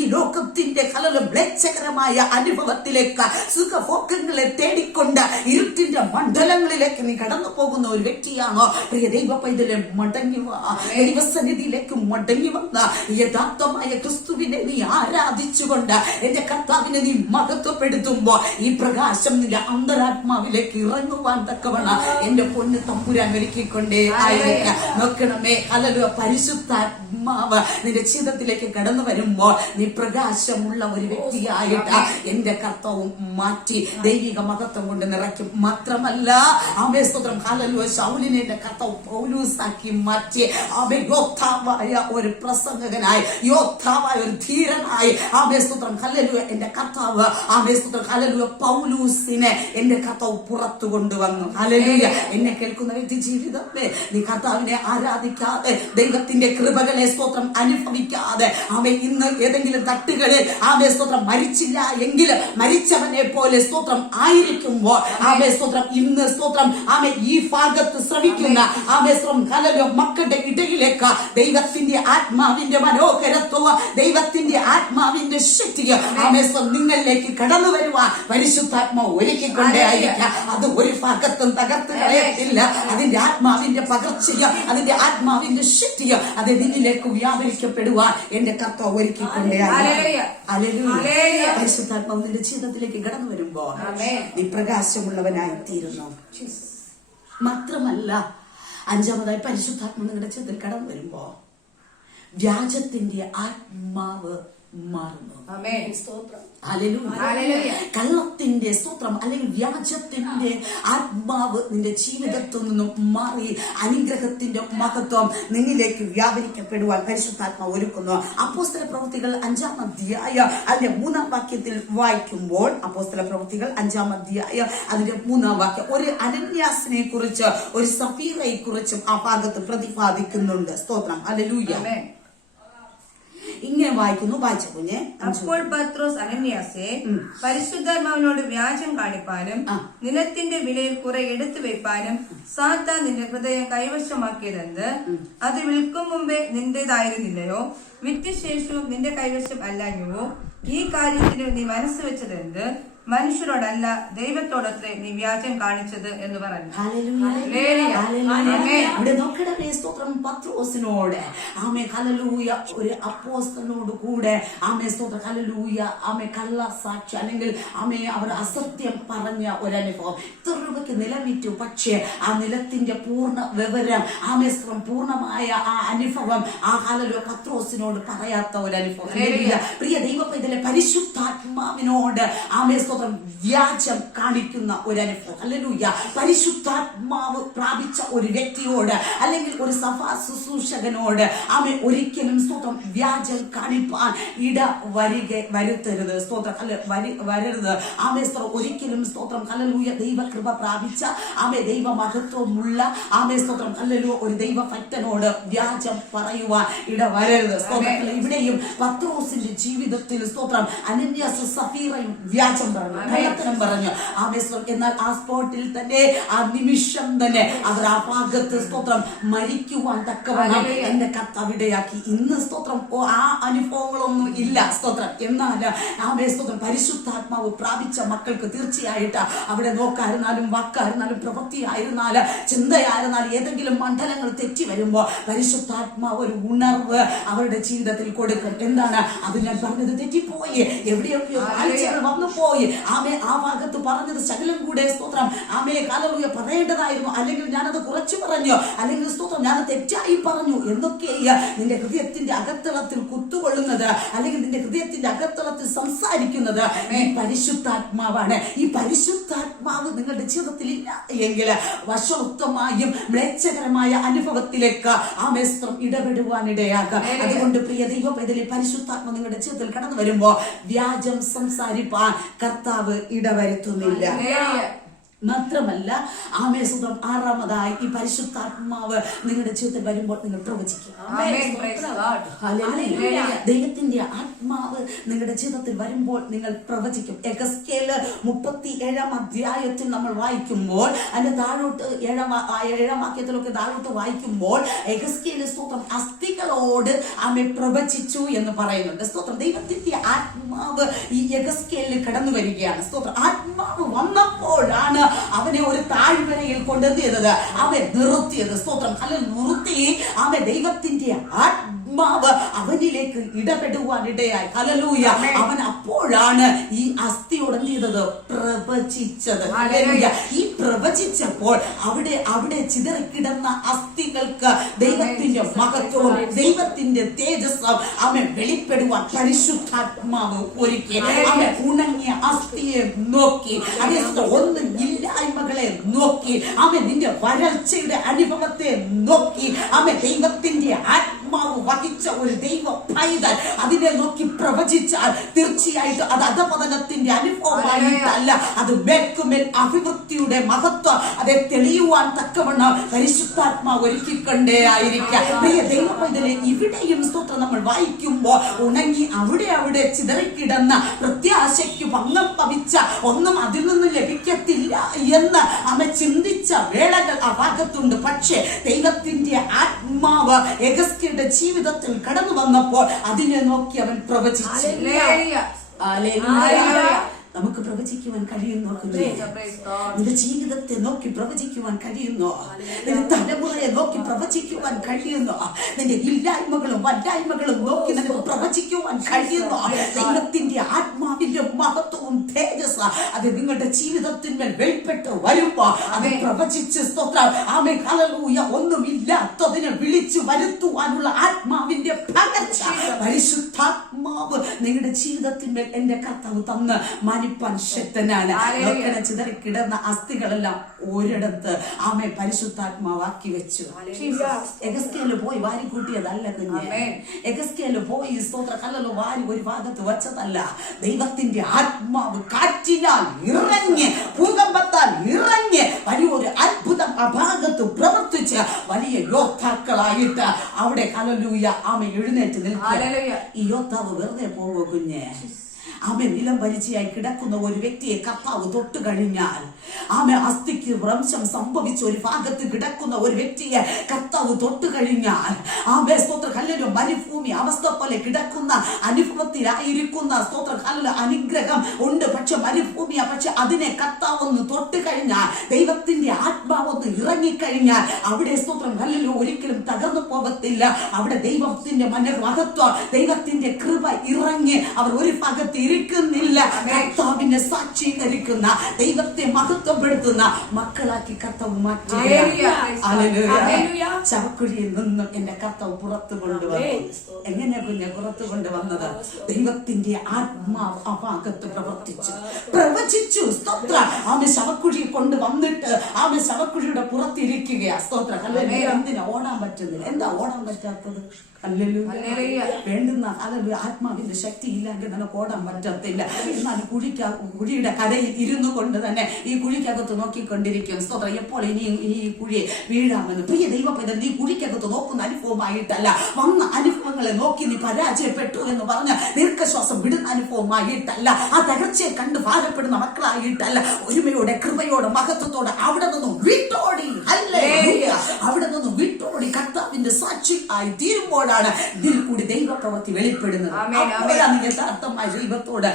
ഈ ലോകത്തിന്റെ മ്ലേച്ഛകരമായ അനുഭവത്തിലേക്ക് സുഖഭോഗങ്ങളെ തേടിക്കൊണ്ട് ഇരുട്ടിന്റെ മണ്ഡലങ്ങളിലേക്ക് നീ കടന്നു പോകുന്ന ഒരു വ്യക്തിയാണോ? പ്രിയ ദൈവ പൈതലെ, മടങ്ങി വാ, ദൈവസന്നിധിയിലേക്ക് മടങ്ങി വന്ന യഥാർത്ഥമായ ക്രിസ്തുവിനെ നീ ആരാധിച്ചുകൊണ്ട് എന്റെ കർത്താവിനെ നീ മഹത്വപ്പെടുത്തുമ്പോ ഈ പ്രകാശം നിന്റെ അന്തരാത്മാവിലേക്ക് ഇറങ്ങുവാൻ തക്കവണ്ണം എന്റെ പൊന്ന് തമ്പുരാൻ ഒരുക്കിക്കൊണ്ടേ ആയിരിക്കാം. നോക്കണമേ, ഹല്ലേലൂയ. പരിശുദ്ധാത്മാവ് നിന്റെ ജീവിതത്തിലേക്ക് കടന്നു വരുമ്പോൾ നീ പ്രകാശമുള്ള ഒരു വ്യക്തിയായിട്ട് എന്റെ കർത്താവും മാറ്റി ദൈവിക മഹത്വം കൊണ്ട് നിറയ്ക്കും. മാത്രമല്ല സ്തോത്രം ഹല്ലേലൂയ ശൗലിനെ എന്റെ കർത്താവ് പൗലൂസാക്കി മാറ്റി യോദ്ധാവായ ഒരു പ്രസംഗകനായി, യോദ്ധാവായ ഒരു ധീരനായി സ്തോത്രം ഹല്ലേലൂയ എന്റെ കർത്താവ് സ്തോത്രം ഹല്ലേലൂയ പൗലൂസിനെ എന്റെ കർത്താവ് പുറത്തു കൊണ്ടുവന്നു. ഹല്ലേലൂയ. എന്നെ കേൾക്കുന്ന വ്യക്തി ജീവിതമേ, നീ കർത്താവിനെ ആരാധിക്കാതെ ദൈവത്തിന്റെ കൃപകളെ സ്തോത്രം അനുഭവിക്കാതെ ഇന്ന് ഏതെങ്കിലും തട്ടുകളിൽ സ്തോത്രം മരിച്ചില്ല എങ്കിൽ മരിച്ചവനെ പോലെ സ്തോത്രം ആയിരിക്കുമ്പോൾ സ്തോത്രം ഇന്ന് സ്തോത്രം ഈ ഭാഗത്ത് ശ്രമിക്കുന്ന മക്കളുടെ ഇടയിലേക്ക് ദൈവത്തിന്റെ ആത്മാവിന്റെ മനോഹരത്വം, ദൈവത്തിന്റെ ആത്മാവിന്റെ ശക്തി നിങ്ങളിലേക്ക് കടന്നു വരുവാൻ പരിശുദ്ധാത്മാവ് ഒരുക്കിക്കൊണ്ടേ ആയിരിക്കാം. അത് ഒരു ഭാഗത്തും തകർത്ത് കളയത്തില്ല. അതിന്റെ ആത്മാവിന്റെ പകർച്ചയോ അതിന്റെ ആത്മാവിന്റെ ശക്തിയോ അത് നിന്നിലേക്ക് വ്യാപരിക്കപ്പെടുവാൻ എന്റെ കർത്താവ് ഒരുക്കിക്കൊണ്ടേ പരിശുദ്ധാത്മാവ് നിന്റെ ജീവിതത്തിലേക്ക് കടന്നു വരുമ്പോ നീ പ്രകാശമുള്ളവനായി തീരുന്നു. മാത്രമല്ല അഞ്ചാമതായി പരിശുദ്ധാത്മാവ് നിങ്ങളുടെ ജീവിതത്തിൽ കടന്നു വരുമ്പോ വ്യാജത്തിന്റെ ആത്മാവ് മാറുന്നു. കള്ളത്തിന്റെ സ്തോത്രം അല്ലെങ്കിൽ വ്യാജത്തിന്റെ ആത്മാവ് നിന്റെ ജീവിതത്തിൽ നിന്നും മാറി അനുഗ്രഹത്തിന്റെ മഹത്വം നിന്നിലേക്ക് വ്യാപരിക്കപ്പെടുവാൻ പരിശുദ്ധാത്മാവ് ഒരുക്കുന്നു. അപ്പോസ്തല പ്രവൃത്തികൾ 5-ാം അധ്യായം അതിന്റെ 3-ാം വാക്യത്തിൽ വായിക്കുമ്പോൾ, അപ്പോസ്തല പ്രവൃത്തികൾ 5-ാം അധ്യായം അതിന്റെ 3-ാം വാക്യം ഒരു അനന്യാസിനെ കുറിച്ച് ഒരു സഫീറയെ കുറിച്ചും ആ ഭാഗത്ത് പ്രതിപാദിക്കുന്നുണ്ട്. സ്തോത്രം. ഹല്ലേലൂയ. ഇങ്ങനെ വായിക്കുന്നു. വായിച്ച കുഞ്ഞെ. അപ്പോൾ പത്രോസ് അനന്യാസെ പരിശുദ്ധാത്മാവിനോട് വ്യാജം കാണിപ്പാനും നിലത്തിന്റെ വിലയിൽ കുറെ എടുത്തു വെപ്പാനും സാത്താൻ നിന്റെ ഹൃദയം കൈവശമാക്കിയതെന്ത്? അത് വിൽക്കും മുമ്പേ നിന്റേതായിരുന്നില്ലയോ? വിറ്റ ശേഷവും നിന്റെ കൈവശം അല്ലാഞ്ഞുവോ? ഈ കാര്യത്തിന് നീ മനസ്സ് വെച്ചതെന്ത്? മനുഷ്യരോടല്ല ദൈവത്തോടത്രേ നീ വ്യാജം കാണിച്ചത് എന്ന് പറഞ്ഞു. പത്രോസിനോട് ഒരു അപ്പോസ്തലനോട് കൂടെ കള്ളസാക്ഷി അല്ലെങ്കിൽ അവർ അസത്യം പറഞ്ഞ ഒരനുഭവം. ഇത്ര രൂപയ്ക്ക് നിലം വിറ്റു, പക്ഷേ ആ നിലത്തിന്റെ പൂർണ്ണ വിവരം പൂർണ്ണമായ ആ അനുഭവം പത്രോസിനോട് പറയാത്ത ഒരനുഭവം. പ്രിയ ദൈവത്തിലെ പരിശുദ്ധാത്മാവിനോട് വ്യാജം കാണിക്കുന്ന ഒരനുഭവം. ഹല്ലേലൂയ. പരിശുദ്ധാത്മാവ് പ്രാപിച്ച ഒരു വ്യക്തിയോട് അല്ലെങ്കിൽ ഒരു സഭാ ശുശ്രൂഷകനോട് ഒരിക്കലും സ്തോത്രം വ്യാജം കാണിപ്പാൻ വരുത്തരുത്. സ്തോത്രം വരരുത്. ഒരിക്കലും സ്തോത്രം. ഹല്ലേലൂയ. ദൈവകൃപ പ്രാപിച്ച ദൈവ മഹത്വമുള്ള സ്തോത്രം. ഹല്ലേലൂയ. ഒരു ദൈവഭക്തനോട് വ്യാജം പറയുവാൻ വരരുത്. സ്തോത്രം. ഇവിടെയും പത്രോസിന്റെ ജീവിതത്തിൽ സ്തോത്രം അനന്യാസ് സഫീറയും വ്യാജം പറഞ്ഞു. എന്നാൽ ആ സ്പോട്ടിൽ തന്നെ ആ നിമിഷം തന്നെ അവർ ആ ഭാഗത്ത് സ്തോത്രം മരിക്കുവാൻ തക്കവണ്ണം എന്റെ കർത്താവിടയാക്കി. ഇന്ന് സ്തോത്രം ആ അനുഭവങ്ങളൊന്നും ഇല്ല. സ്തോത്രം. എന്നാൽ സ്തോത്രം പരിശുദ്ധാത്മാവ് പ്രാപിച്ച മക്കൾക്ക് തീർച്ചയായിട്ട് അവിടെ നോക്കായിരുന്നാലും വാക്കായിരുന്നാലും പ്രവൃത്തിയായിരുന്നാലും ചിന്തയായിരുന്നാലും ഏതെങ്കിലും മണ്ഡലങ്ങൾ തെറ്റി വരുമ്പോ പരിശുദ്ധാത്മാവ് ഒരു ഉണർവ് അവരുടെ ജീവിതത്തിൽ കൊടുക്കും. എന്താണ് അത്? ഞാൻ പറഞ്ഞത് തെറ്റിപ്പോയി, എവിടെയൊക്കെയോ വന്നു പോയി, ആ ഭാഗത്ത് പറഞ്ഞത് ശകലം കൂടെ സ്തോത്രം ഹല്ലേലൂയ പറയേണ്ടതായിരുന്നു, അല്ലെങ്കിൽ ഞാനത് കുറച്ചു പറഞ്ഞു, അല്ലെങ്കിൽ സ്തോത്രം ഞാൻ തെറ്റായി പറഞ്ഞു എന്നൊക്കെ നിന്റെ ഹൃദയത്തിന്റെ അകത്തളത്തിൽ കുത്തുകൊള്ളുന്നത് അല്ലെങ്കിൽ നിന്റെ ഹൃദയത്തിന്റെ അകത്തളത്തിൽ സംസാരിക്കുന്നത് ഈ പരിശുദ്ധാത്മാവാണ്. ഈ പരിശുദ്ധാത്മാവ് നിങ്ങളുടെ ജീവിതത്തിൽ ഇല്ല എങ്കിൽ വശോക്തമായും മ്ലേച്ഛകരമായ അനുഭവത്തിലേക്ക് ഇടപെടുവാനിടയാക്കുക. അതുകൊണ്ട് പ്രിയ ദൈവപൈതലേ, പരിശുദ്ധാത്മ നിങ്ങളുടെ ജീവിതത്തിൽ കടന്നു വരുമ്പോ വ്യാജം സംസാരിപ്പാൻ കർത്താവ് ഇടവരുത്തുന്നില്ല. മാത്രമല്ല ആമേസുതം 6-ാമതായി ഈ പരിശുദ്ധാത്മാവ് നിങ്ങളുടെ ജീവിതത്തിൽ വരുമ്പോൾ നിങ്ങൾ പ്രവചിക്കുക. ദൈവത്തിന്റെ ആത്മാവ് നിങ്ങളുടെ ജീവിതത്തിൽ വരുമ്പോൾ നിങ്ങൾ പ്രവചിക്കും. എഹെസ്കേൽ 37-ാം അധ്യായത്തിൽ നമ്മൾ വായിക്കുമ്പോൾ അതിന്റെ താഴോട്ട് 7-ാം വാക്യത്തിലൊക്കെ താഴോട്ട് വായിക്കുമ്പോൾ എഹെസ്കേൽ സ്തോത്രം അസ്ഥികളോട് പ്രവചിച്ചു എന്ന് പറയുന്നുണ്ട്. സ്തോത്രം. ദൈവത്തിന്റെ ആത്മാവ് ഈ എഹെസ്കേലിൽ കടന്നു വരികയാണ്. സ്തോത്രം. ആത്മാവ് വന്നപ്പോഴാണ് അവനെ ഒരു താഴ്വരയിൽ കൊണ്ടെന്ത് ചെയ്തത്? അവൻ നിർത്തിയത്. സ്തോത്രം. അല്ലെങ്കിൽ നിർത്തി ദൈവത്തിന്റെ ആത്മാവ് അവനിലേക്ക് ഇടപെടുവാനിടയായി. ഹല്ലേലൂയ. അവൻ അപ്പോഴാണ് ഈ അസ്ഥിയോട് എന്ത് ചെയ്തത്? പ്രവചിച്ചത്. ഹല്ലേലൂയ. ഈ പ്രവചിച്ചപ്പോൾ അവിടെ ചിതറിക്കിടന്ന അസ്ഥികൾക്ക് ദൈവത്തിന്റെ മഹത്വവും ദൈവത്തിന്റെ തേജസ്സും അവൻ വെളിപ്പെടുവാൻ പരിശുദ്ധാത്മാവ് ഒരുക്കി. അവൻ ഉണങ്ങിയ അസ്ഥിയെ നോക്കി, ഒന്നും ഇല്ലായ്മകളെ നോക്കി, അവൻ നിന്റെ വരൾച്ചയുടെ അനുഭവത്തെ നോക്കി, അവൻ ദൈവത്തിന്റെ ആത്മാവ് ആത്മാവ് വഹിച്ച ഒരു ദൈവ പൈതൽ അതിനെ നോക്കി പ്രവചിച്ചാൽ തീർച്ചയായിട്ടും അത് അധപതനത്തിന്റെ അനുഭവമായിട്ടല്ല, അത് മേൽക്കുമേൽ അഭിവൃദ്ധിയുടെ മഹത്വം അതെ തെളിയുവാൻ തക്കവണ്ണം പരിശുദ്ധാത്മാവ് ഒരുക്കിക്കൊണ്ടേ ആയിരിക്കാം. പ്രിയ ദൈവ പൈതലെ, ഇവിടെയും സ്തോത്രം നമ്മൾ വായിക്കുമ്പോൾ ഉണങ്ങി അവിടെ ചിതറിക്കിടന്ന പ്രത്യാശയ്ക്ക് ഭംഗം പവിച്ച ഒന്നും അതിൽ നിന്ന് ലഭിക്കത്തില്ല എന്ന് അവൻ ചിന്തിച്ച വേളകൾ ആ ഭാഗത്തുണ്ട്. പക്ഷേ ദൈവത്തിന്റെ ആത്മാവ് എഗസ്കേയുടെ ജീവിതത്തിൽ കടന്നു വന്നപ്പോൾ അതിനെ നോക്കി അവൻ പ്രവചിച്ചു. നമുക്ക് പ്രവചിക്കുവാൻ കഴിയുന്നു. നിന്റെ ജീവിതത്തെ നോക്കി പ്രവചിക്കുവാൻ കഴിയുന്നു. നിന്റെ തലമുറയെ നോക്കി പ്രവചിക്കുവാൻ കഴിയുന്നു. നിന്റെ ഇല്ലായ്മകളും വല്ലായ്മകളും നോക്കി നിനക്ക് പ്രവചിക്കുവാൻ കഴിയുന്നു. ദൈവത്തിന്റെ ആത്മാവിന്റെ മഹത്വവും തേജസ് അത് നിങ്ങളുടെ ജീവിതത്തിന്മേൽ വെളിപ്പെട്ട് വരുമ്പോ അത് പ്രവചിച്ച് സ്തോത്രം ആമേൻ ഹല്ലേലൂയ ഒന്നുമില്ലാത്തതിനെ വിളിച്ചു വരുത്തുവാനുള്ള ആത്മാവിന്റെ പകർച്ച പരിശുദ്ധാത്മാവ് നിങ്ങളുടെ ജീവിതത്തിന്മേൽ എന്റെ കർത്താവ് തന്ന് മാനിപ്പാൻ ശക്തനാണ്. ചിതറിക്കിടന്ന അസ്ഥികളെല്ലാം ഒരിടത്ത് ആമേ പരിശുദ്ധാത്മാവാക്കി വെച്ചു. എഗസ്കേല് പോയി വാരി കൂട്ടിയതല്ല കുഞ്ഞെ. എഗസ്കേല് പോയി സ്തോത്ര കല്ലല്ലോ വാരി ഒരു ഭാഗത്ത് വെച്ചതല്ല. ദൈവത്തിന്റെ ആത്മാവ് കാറ്റിനാൽ ഇറങ്ങി ഭൂകമ്പത്താൽ ഇറങ്ങി വലിയൊരു അത്ഭുതം ആ ഭാഗത്ത് പ്രവർത്തിച്ച് വലിയ യോദ്ധാക്കളായിട്ട് അവിടെ ഹല്ലേലൂയ ആമേ എഴുന്നേറ്റ് നിൽക്കുക. ഈ യോദ്ധാവ് വെറുതെ പോവോ കുഞ്ഞെ? ആമേ നിലം പരിചയായി കിടക്കുന്ന ഒരു വ്യക്തിയെ കർത്താവ് തൊട്ട് കഴിഞ്ഞാൽ ആമേ അസ്ഥിക്ക് ഭ്രംശം സംഭവിച്ച ഒരു ഭാഗത്ത് കിടക്കുന്ന ഒരു വ്യക്തിയെ കർത്താവ് തൊട്ട് കഴിഞ്ഞാൽ ആമേ സ്തോത്ര ഹല്ലേലൂയ മരുഭൂമി അവസ്ഥ പോലെ കിടക്കുന്ന അനുഭവത്തിലായിരിക്കുന്ന സ്തോത്ര ഹല്ലേലൂയ അനുഗ്രഹം ഉണ്ട്. പക്ഷെ മരുഭൂമിയാ. പക്ഷെ അതിനെ കർത്താവ് ഒന്ന് തൊട്ട് കഴിഞ്ഞാൽ ദൈവത്തിന്റെ ആത്മാവൊന്ന് ഇറങ്ങിക്കഴിഞ്ഞാൽ അവിടെ സ്തോത്രം ഹല്ലേലൂയ ഒരിക്കലും തകർന്നു പോകത്തില്ല. അവിടെ ദൈവത്തിന്റെ മഹത്വം ദൈവത്തിന്റെ കൃപ ഇറങ്ങി അവർ ഒരു ഭാഗത്ത് ഇരിക്കുന്നില്ല. കർത്താവിനെ സാക്ഷീകരിക്കുന്ന ദൈവത്തെ മഹത്വപ്പെടുത്തുന്ന മക്കളാക്കി കർത്താവ് മാറ്റുകയാണ്. ശവക്കുഴിയിൽ നിന്നും എന്റെ കർത്താവ് പുറത്തു കൊണ്ടുവന്നു. എങ്ങനെ കുഞ്ഞെ പുറത്തു കൊണ്ടുവന്നത്? ദൈവത്തിന്റെ ആത്മാവ് ആ ഭാഗത്ത് പ്രവചിച്ചു. സ്തോത്ര ആമേ ശവക്കുഴിയിൽ കൊണ്ടുവന്നിട്ട് ആമേ ശവക്കുഴിയുടെ പുറത്തിരിക്കുകയാ. സ്തോത്ര ഹല്ലേലൂയ. എന്തിനാ ഓടാൻ പറ്റുന്നില്ല? എന്താ ഓടാൻ പറ്റാത്തത്? ഹല്ലേലൂയ. വേണ്ടുന്ന ഹല്ലേലൂയ ആത്മാവിന്റെ ശക്തി ഇല്ലെങ്കിൽ നമുക്ക് ഓടാൻ പറ്റത്തില്ല. എന്നാൽ കുഴിയുടെ കരയിൽ ഇരുന്നു കൊണ്ട് തന്നെ ഈ കുഴിക്കകത്ത് നോക്കിക്കൊണ്ടിരിക്കും. സ്തോത്രം എപ്പോൾ ഇനി ഈ കുഴിയെ വീഴാമെന്ന്. പ്രിയ ദൈവപൈതൽ, നീ കുഴിക്കകത്ത് നോക്കുന്ന അനുഭവമായിട്ടല്ല, വന്ന അനുഭവങ്ങളെ നോക്കി നീ പരാജയപ്പെട്ടു എന്ന് പറഞ്ഞ് ദീർഘശ്വാസം വിടുന്ന അനുഭവമായിട്ടല്ല, ആ തകർച്ചയെ കണ്ട് ഭാരപ്പെടുന്ന മക്കളായിട്ടല്ല, ഒരുമയോടെ കൃപയോടെ മഹത്വത്തോടെ അവിടെ നിന്നും വിട്ടോടി അവിടെ നിന്നും വിട്ടോടി കർത്താവിന്റെ സാക്ഷി ആയി തീരുമ്പോഴാണ് ഇതിൽ കൂടി ദൈവപ്രവൃത്തി വെളിപ്പെടുന്നത്. അപ്പോഴാണ് യഥാർത്ഥമായ ദൈവത്തോട്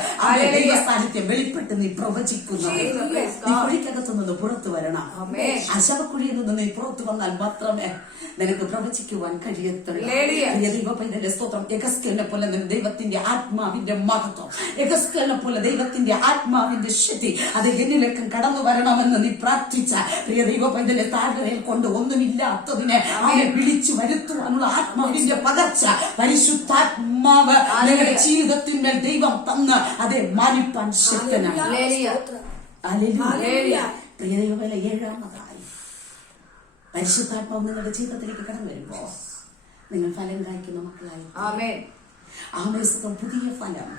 ദൈവ സാന്നിധ്യം വെളിപ്പെട്ട് നീ പ്രവചിക്കുന്നത്. നീ കുഴിക്കകത്തു നിന്ന് പുറത്തു വരണം. ആ ശവക്കുഴിയിൽ നിന്ന് നീ പുറത്തു വന്നാൽ മാത്രമേ നിനക്ക് പ്രവചിക്കുവാൻ കഴിയത്തുള്ളൂ. ദൈവത്തിന്റെ സ്തോത്രം. യെഹെസ്കേലിനെ പോലെ ദൈവത്തിന്റെ ആത്മാവിന്റെ മഹത്വം, യെഹെസ്കേലിനെ പോലെ ദൈവത്തിന്റെ ആത്മാവിന്റെ ശക്തി അത് എന്നിലേക്കും കടന്നു വരണമെന്ന് നീ പ്രാർത്ഥിച്ച പ്രിയ ദൈവപൈതലെ താഴ്വരയിൽ കൊണ്ട് ഒന്നുമില്ലാത്തതിനെ അവനെ വിളിച്ചു വരുത്തുവാനുള്ള ആത്മാവിന്റെ പകർച്ച പരിശുദ്ധാത്മാവ് നിങ്ങളുടെ ജീവിതത്തിന്മേൽ ദൈവം തന്ന് അതെ മാനിപ്പാൻ ശക്തനാണ്. പ്രിയ ദൈവവേല ഏഴാമതായി പരിശുദ്ധാത്മാവ് നിങ്ങളുടെ ജീവിതത്തിലേക്ക് കടന്നു വരുമ്പോ നിങ്ങൾ ഫലം കായ്ക്കുന്ന മക്കളായി. ആമേസ്തം പുതിയ ഫലം,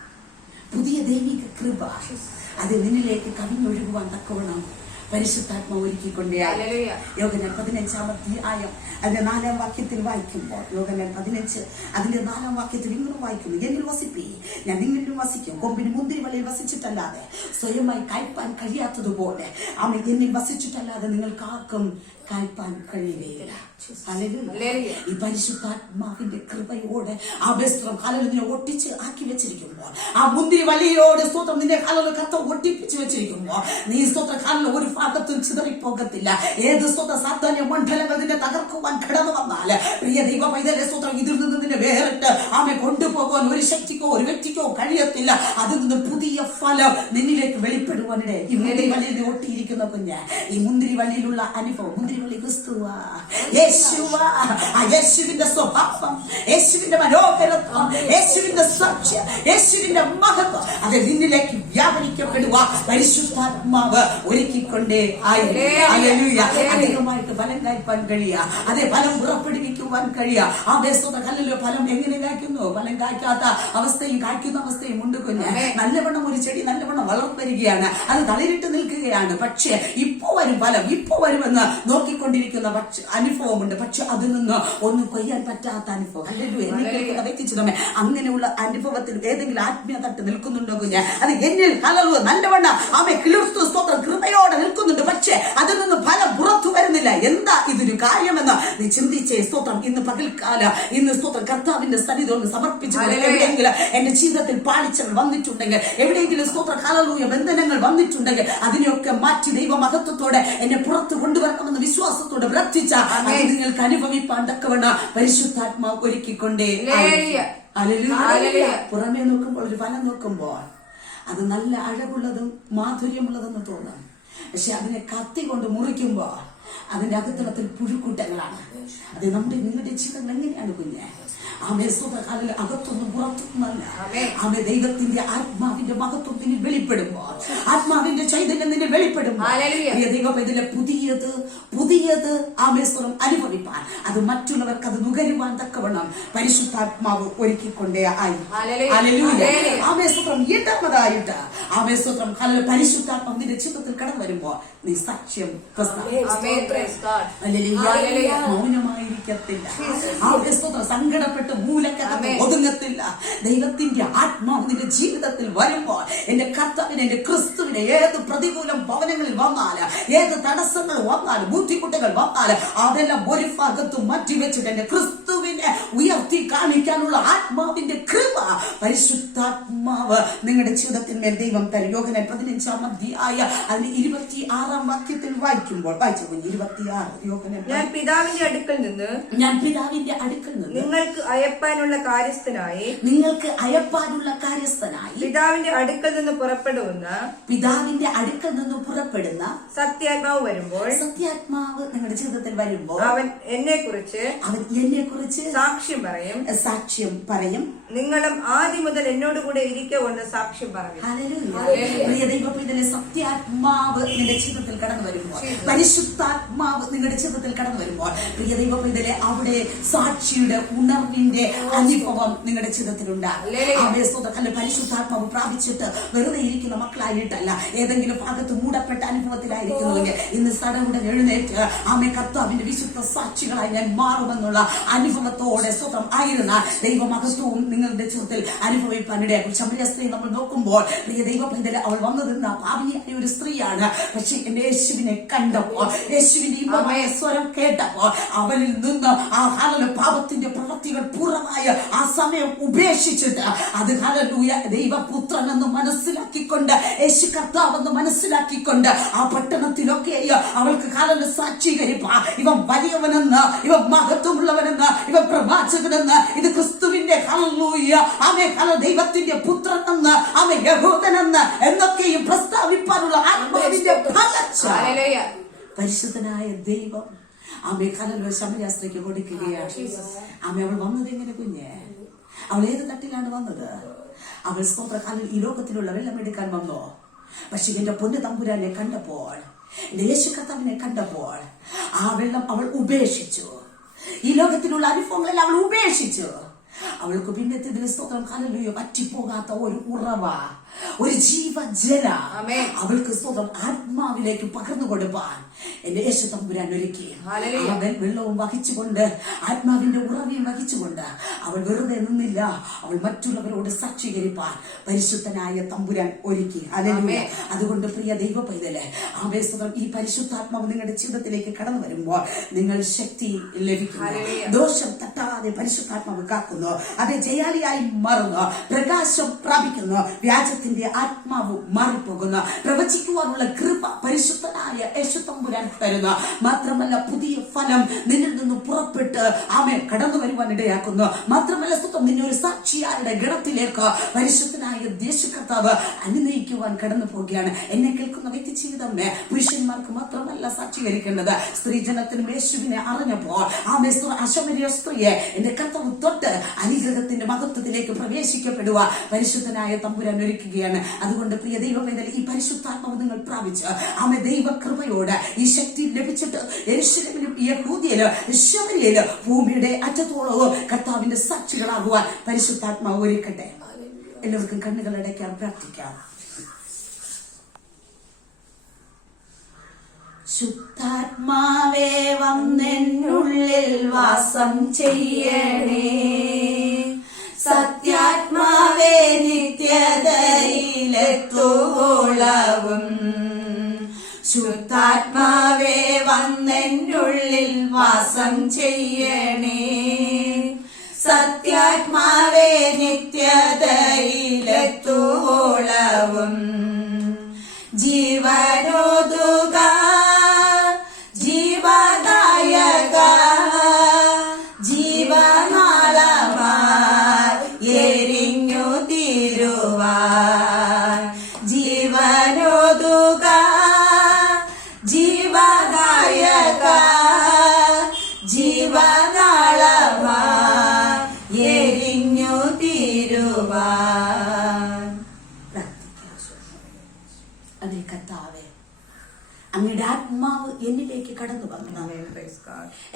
പുതിയ ദൈവിക കൃപ അത് നിന്നിലേക്ക് കവിഞ്ഞൊഴുകുവാൻ തക്കവണ്ണം പരിശുദ്ധാത്മാവ് ഒരുക്കിക്കൊണ്ടേ. യോഹന്നാൻ 15-ാം അധ്യായം അതിന്റെ 4-ാം വാക്യത്തിൽ വായിക്കുമ്പോൾ യോഹന്നാൻ 15 അതിന്റെ 4-ാം വാക്യത്തിൽ ഇങ്ങനെ വായിക്കുന്നു: എന്നിൽ വസിപ്പി, ഞാൻ നിങ്ങളിലും വസിക്കും. കൊമ്പിന് മുന്തിരി വള്ളിയിൽ വസിച്ചിട്ടല്ലാതെ സ്വയമായി കായ്പാൻ കഴിയാത്തതുപോലെ ആമേ എന്നിൽ വസിച്ചിട്ടല്ലാതെ നിങ്ങൾക്ക് ആർക്കും കായ്പാൻ കഴിയുകയില്ല. ഈ പരിശുദ്ധാത്മാവിന്റെ കൃപയോടെ ആ ബസ്ത്രം ഹല്ലേലൂയ ഒട്ടിച്ച് ആക്കി വെച്ചിരിക്കുമ്പോൾ, ആ മുന്തിരി വള്ളിയോട് സ്തോത്രം നിന്റെ ഹല്ലേലൂയ കർത്താവ് ഒട്ടിപ്പിച്ച് വെച്ചിരിക്കുമ്പോൾ നീ സ്തോത്ര ഹല്ലേലൂയ ഒരു ഭാഗത്തും ചിതറിപ്പോകത്തില്ല. ഏത് സ്തോത്ര സാത്താന്യ മണ്ഡലങ്ങൾ നിന്നെ തകർക്കുവാൻ കടന്നു വന്നാൽ പ്രിയ ദൈവ പൈതലെ സ്തോത്രം ഇതിൽ നിന്ന് നിന്നെ വേറിട്ട് ആമെ കൊണ്ടുപോകാൻ ഒരു ശക്തിക്കോ ഒരു വ്യക്തിക്കോ കഴിയത്തില്ല. അതിൽ നിന്ന് പുതിയ ഫലം നിന്നിലേക്ക് വെളിപ്പെടുവാനിടെ ഈ മുന്തിരി വള്ളിയിൽ ഒട്ടിയിരിക്കുന്ന കുഞ്ഞ്, ഈ മുന്തിരി വള്ളിയിലുള്ള അനുഭവം, മുന്തിരി അടിപൊളി ക്രിസ്തുവാ, യേശുവാ. ആ യേശുവിന്റെ സ്വഭാവം, യേശുവിന്റെ മനോഹരത്വം, യേശുവിന്റെ സാക്ഷ്യം, യേശുവിന്റെ മഹത്വം അത് നിന്നിലേക്ക് വ്യാപരിക്കപ്പെടുക പരിശുദ്ധാത്മാവ് ഒരുക്കിക്കൊണ്ടേ അധികമായിട്ട് ഫലം കായ്പാൻ കഴിയുക, അതേ ഫലം പുറപ്പെടുവിക്കുവാൻ കഴിയുക. ആ ദേശത്തെ കല്ലില് ഫലം എങ്ങനെ കായ്ക്കുന്നു? ഫലം കായ്ക്കാത്ത അവസ്ഥയും കായ്ക്കുന്ന അവസ്ഥയും ഉണ്ട് കുഞ്ഞ്. നല്ലവണ്ണം ഒരു ചെടി നല്ലവണ്ണം വളർന്നു വരികയാണ്, അത് തളിരിട്ട് നിൽക്കുകയാണ്. പക്ഷേ ഇപ്പോ വരും ഫലം, ഇപ്പോ വരുമെന്ന് നോക്കിക്കൊണ്ടിരിക്കുന്ന അനുഭവമുണ്ട്. പക്ഷെ അതിൽ നിന്ന് ഒന്നും കൊയ്യാൻ പറ്റാത്ത അനുഭവം. വ്യക്തിച്ചിടമേ അങ്ങനെയുള്ള അനുഭവത്തിൽ ഏതെങ്കിലും ആത്മീയ തട്ട് നിൽക്കുന്നുണ്ടോ കുഞ്ഞ്? അത് എന്നിൽ നല്ലവണ്ണം ആമേ ക്രിസ്തു സ്തോത്രം കൃപയോടെ നിൽക്കുന്നുണ്ട്. പക്ഷേ അതിൽ നിന്ന് ഫലം പുറത്തു വരുന്നില്ല. എന്താ ഇതൊരു കാര്യമെന്ന് നീ ചിന്തിച്ചേ. സ്തോത്രം ഇന്ന് പകൽക്കാല ഇന്ന് സ്തോത്രം കർത്താവിന്റെ സന്നിധി ഒന്ന് സമർപ്പിച്ചു. എവിടെയെങ്കിലും എന്റെ ജീവിതത്തിൽ പാളിച്ചകൾ വന്നിട്ടുണ്ടെങ്കിൽ, എവിടെയെങ്കിലും സ്തോത്ര ഹല്ലേലൂയ ബന്ധനങ്ങൾ വന്നിട്ടുണ്ടെങ്കിൽ അതിനെയൊക്കെ മാറ്റി ദൈവ മഹത്വത്തോടെ എന്നെ പുറത്ത് കൊണ്ടുവരണമെന്ന് വിശ്വാസത്തോടെ പ്രാർത്ഥിച്ച നിങ്ങൾക്ക് അനുഭവിപ്പാൻ തക്കവണ്ണം പരിശുദ്ധാത്മാവ് ഒരുക്കിക്കൊണ്ടേ. പുറമേ നോക്കുമ്പോൾ ഒരു ഫലം നോക്കുമ്പോൾ അത് നല്ല അഴകുള്ളതും മാധുര്യമുള്ളതെന്ന് തോന്നും. പക്ഷെ അതിനെ കത്തി കൊണ്ട് മുറിക്കുമ്പോൾ അതിന്റെ അകത്തളത്തിൽ പുഴുക്കൂട്ടങ്ങളാണ്. അത് നിങ്ങളുടെ ജീവിതങ്ങൾ എങ്ങനെയാണ് കുഞ്ഞെ? ആമേ സ്വതകാലിൽ അകത്തൊന്നും പുറത്തൊന്നുമല്ല. ആമേ ദൈവത്തിന്റെ ആത്മാവിന്റെ മഹത്വം നിന്നിൽ വെളിപ്പെടുമ്പോൾ, ആത്മാവിന്റെ ചൈതന്യം നിന്നിൽ വെളിപ്പെടുമ്പോൾ ദൈവം ഇതിലെ പുതിയത് ആമേ സ്വരം അനുഭവിപ്പാൻ, അത് മറ്റുള്ളവർക്ക് അത് നുകരുവാൻ തക്കവണ്ണം പരിശുദ്ധാത്മാവ് ഒരുക്കിക്കൊണ്ടേ ആയി. ആമേ സ്വത്രം എട്ടാമതായിട്ട് ആമേ സ്വത്രം പരിശുദ്ധാത്മാവ് നിന്റെ ജീവിതത്തിൽ കടന്നു വരുമ്പോ നീ സാക്ഷ്യം മൗനമായിരിക്കത്തില്ല. ആമേ സ്വത്രം സങ്കടപ്പെട്ട് മൂലക്കകത്ത് ഒതുങ്ങത്തില്ല. ദൈവത്തിന്റെ ആത്മാവ് നിന്റെ ജീവിതത്തിൽ വരുമ്പോൾ എന്റെ കർത്താവിനെ, എന്റെ ക്രിസ്തുവിനെ ഏത് പ്രതികൂലം ഭവനങ്ങളിൽ വന്നാല്, ഏത് തടസ്സങ്ങൾ വന്നാലും, ബുദ്ധിമുട്ടുകൾ വന്നാല് അതെല്ലാം ഒരു ഭാഗത്ത് മാറ്റിവെച്ചിട്ട് എന്റെ ക്രിസ്തുവിനെ ഉയർത്തി കാണിക്കാനുള്ള ആത്മാവിന്റെ കൃപ പരിശുദ്ധാത്മാവ് നിങ്ങളുടെ ജീവിതത്തിന്മേൽ ദൈവം തരും. യോഹന്നാൻ 15-ാം അധ്യായം അതിന് 26-ാം വാക്യത്തിൽ വായിക്കുമ്പോൾ വായിച്ചു 26 യോഹന്നാൻ, ഞാൻ പിതാവിന്റെ അടുക്കൽ നിന്ന് നിങ്ങൾക്ക് അയപ്പാനുള്ള കാര്യസ്ഥനായി പിതാവിന്റെ അടുക്കൽ നിന്ന് പുറപ്പെടുന്ന സത്യാത്മാവ് വരുമ്പോൾ, സത്യാത്മാവ് നിങ്ങളുടെ ജീവിതത്തിൽ വരുമ്പോൾ അവൻ എന്നെ കുറിച്ച് സാക്ഷ്യം പറയും. നിങ്ങളും ആദ്യം മുതൽ എന്നോടുകൂടെ ഇരിക്കുമെന്ന് സാക്ഷ്യം പറയും. സത്യാത്മാവ് നിങ്ങളുടെ ജീവിതത്തിൽ കടന്നു വരുമ്പോൾ, പരിശുദ്ധാത്മാവ് നിങ്ങളുടെ ജീവിതത്തിൽ കടന്നു വരുമ്പോൾ പ്രിയ ദൈവത്തിലെ അവിടെ സാക്ഷിയുടെ ഉണർവിന്റെ അനുഭവം നിങ്ങളുടെ ജീവിതത്തിലുണ്ട്. പരിശുദ്ധാത്മാവ് പ്രാപിച്ചിട്ട് വെറുതെ ഇരിക്കുന്ന മക്കളായിട്ടല്ല, ഏതെങ്കിലും ഭാഗത്ത് മൂടപ്പെട്ട അനുഭവത്തിലായിരിക്കുന്നുവെങ്കിൽ ഇന്ന് സടകുടൻ എഴുന്നേറ്റ് ആമേ കർത്താവിന്റെ വിശുദ്ധ സാക്ഷികളായി ഞാൻ മാറുമെന്നുള്ള അനുഭവത്തോടെ സ്വതം ആയിരുന്ന ദൈവമഹത്വവും നിങ്ങളുടെ ജീവിതത്തിൽ അനുഭവിക്കാനിടയാക്കും. ശമരിയ സ്ത്രീ നമ്മൾ നോക്കുമ്പോൾ പ്രിയ ദൈവപ്രീതിയിൽ അവൾ വന്നു നിന്ന പാപിനിയായ ഒരു സ്ത്രീയാണ്. പക്ഷെ എന്റെ യേശുവിനെ കണ്ടപ്പോൾ, യേശുവിന്റെ ഇമ്പമായ സ്വരം കേട്ടപ്പോൾ അവളിൽ നിന്ന് ആ പാപത്തിന്റെ പ്രവൃത്തികൾ പൂർണ്ണമായ ആ സമയം ഉപേക്ഷിച്ചിട്ട് അത് ഹല്ലേലൂയ ദൈവപുത്രൻ എന്ന് മനസ്സിലാക്കിക്കൊണ്ട്, യേശു കർത്താവെന്ന് മനസ്സിലാക്കിക്കൊണ്ട് ആ പട്ടണത്തിലൊക്കെ അവൾക്ക് സാക്ഷീകരിപ്പാ ഇവൻ വലിയവനെന്ന്, ഇവൻ മഹത്വമുള്ളവനെന്ന്, ഇവൻ പ്രവാചകനെന്ന്, ഇത് ക്രിസ്തുവിന്റെ ഹല്ലേലൂയ ആമേ ദൈവത്തിന്റെ പുത്രനെന്ന്, ആമേ യഹൂദനെന്ന് എന്നൊക്കെയും പ്രസ്താവിപ്പാനുള്ള ആത്മാവിന്റെ പരിശുദ്ധനായ ദൈവം ആമേ ശമരിയാസ്ത്രീക്ക് കൊടുക്കുകയാണ്. ആമേ അവൾ വന്നത് എങ്ങനെ കുഞ്ഞെ? അവൾ ഏത് തട്ടിലാണ് വന്നത്? അവൾ സ്തോത്രകാലിൽ ഈ ലോകത്തിലുള്ള വെള്ളമെടുക്കാൻ വന്നോ? പക്ഷെ എന്റെ പൊന്നു തമ്പുരാനെ കണ്ടപ്പോൾ, എന്റെ യേശു കർത്താവിനെ കണ്ടപ്പോൾ ആ വെള്ളം അവൾ ഉപേക്ഷിച്ചു. ഈ ലോകത്തിലുള്ള അനുഭവങ്ങളിൽ അവൾ ഉപേക്ഷിച്ചു. അവൾക്ക് പിന്നത്തെ സ്തോത്രം ഹല്ലേലൂയ പറ്റിപ്പോകാത്ത ഒരു ഉറവ, ഒരു ജീവജല അവൾക്ക് സ്വന്തം ആത്മാവിലേക്ക് പകർന്നു കൊടുപ്പാൻ എന്റെ യേശു തമ്പുരാൻ ഒരുക്കി. അവൻ വെള്ളവും വഹിച്ചുകൊണ്ട്, ആത്മാവിന്റെ ഉറവിയും വഹിച്ചുകൊണ്ട് അവൾ വെറുതെ നിന്നില്ല. അവൾ മറ്റുള്ളവരോട് സാക്ഷീകരിപ്പാൻ പരിശുദ്ധനായ തമ്പുരാൻ ഒരുക്കി. ഹല്ലേലൂയ. അതുകൊണ്ട് പ്രിയ ദൈവ പൈതലേ, ആവേശം ഈ പരിശുദ്ധാത്മാവ് നിങ്ങളുടെ ജീവിതത്തിലേക്ക് കടന്നു വരുമ്പോൾ നിങ്ങൾ ശക്തി ലഭിക്കും. ദോഷം തട്ടാതെ പോകാതെ പരിശുദ്ധാത്മാവ് കാക്കുന്നു. അത് ജയാളിയായി മാറുന്നു, പ്രകാശം പ്രാപിക്കുന്നു, വ്യാജത്തിന്റെ ആത്മാവ് മാറിപ്പോകുന്നു. പ്രവചിക്കുവാനുള്ള കൃപ പരിശുദ്ധനായ യേശു തമ്പുരാൻ തരുന്നു. മാത്രമല്ല പുതിയ ഫലം നിന്നിൽ നിന്ന് പുറപ്പെട്ട് ആമേൻ കടന്നു വരുവാൻ ഇടയാക്കുന്നു. മാത്രമല്ല സ്തോത്രം, നിന്നെ ഒരു സാക്ഷിയായുടെ ഗണത്തിലേക്ക് പരിശുദ്ധനായ യേശു കർത്താവ് അനുനയിക്കുവാൻ കടന്നു പോവുകയാണ്. എന്നെ കേൾക്കുന്ന വ്യക്തി ജീവിതമേ, പുരുഷന്മാർക്ക് മാത്രമല്ല സാക്ഷീകരിക്കേണ്ടത്, സ്ത്രീജനത്തിനും യേശുവിനെ അറിഞ്ഞപ്പോൾ ആമേ അശമരിയ സ്ത്രീയെ എന്റെ കർത്താവ് തൊട്ട് അനുഗ്രഹത്തിന്റെ മഹത്വത്തിലേക്ക് പ്രവേശിക്കപ്പെടുക പരിശുദ്ധനായ തമ്പുരാൻ ഒരുക്കുകയാണ്. അതുകൊണ്ട് പ്രിയ ദൈവമേ, ഈ പരിശുദ്ധാത്മാവ് നിങ്ങൾ പ്രാപിച്ച് ആമേ ദൈവകൃപയോട് ഈ ശക്തി ലഭിച്ചിട്ട് യെരൂശലേമിലും യഹൂദയിലും ശമര്യയിലും ഭൂമിയുടെ അറ്റത്തോളവും കർത്താവിന്റെ സാക്ഷികളാകുവാൻ പരിശുദ്ധാത്മാവ് ഒരുക്കട്ടെ. എല്ലാവർക്കും കണ്ണുകൾ അടയ്ക്കാൻ പ്രാർത്ഥിക്കാം. ശുദ്ധാത്മാവേ വന്നെന്നുള്ളിൽ വാസം ചെയ്യണേ, സത്യാത്മാവേ നിത്യതയിലെത്തുവോളവും. ശുദ്ധാത്മാവേ വന്നെന്നുള്ളിൽ വാസം ചെയ്യണേ, സത്യാത്മാവേ നിത്യതയിലെത്തുവോളവും. ജീവനോതുക ജീവദായക ജീവനാളമായി എരിഞ്ഞു തീരുവാൻ. ജീവനോതുക ജീവദായക ജീവനാളമായി എരിഞ്ഞു തീരുവാൻ. അതേ കർത്താവേ, അങ്ങയുടെ ആത്മാവ് എന്നിലേക്ക് കടന്നു വന്നു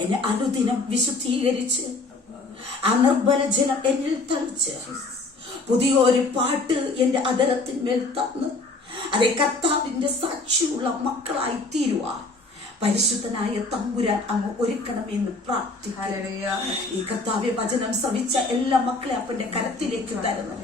എന്നെ അനുദിനം വിശുദ്ധീകരിച്ച് ആ നിർബല ജലം എന്നിൽ തളിച്ച് പുതിയൊരു പാട്ട് എന്റെ അധരത്തിന്മേൽ തന്ന് അതേ കർത്താവിന്റെ സാക്ഷിയുള്ള മക്കളായി തീരുവാൻ പരിശുദ്ധനായ തമ്പുരാൻ അങ്ങ് ഒരുക്കണമെന്ന് പ്രാർത്ഥിക്കുക. ഈ കർത്താവ്യ വചനം ശ്രവിച്ച എല്ലാ മക്കളെ അപ്പന്റെ കരത്തിലേക്ക് തരുന്നു.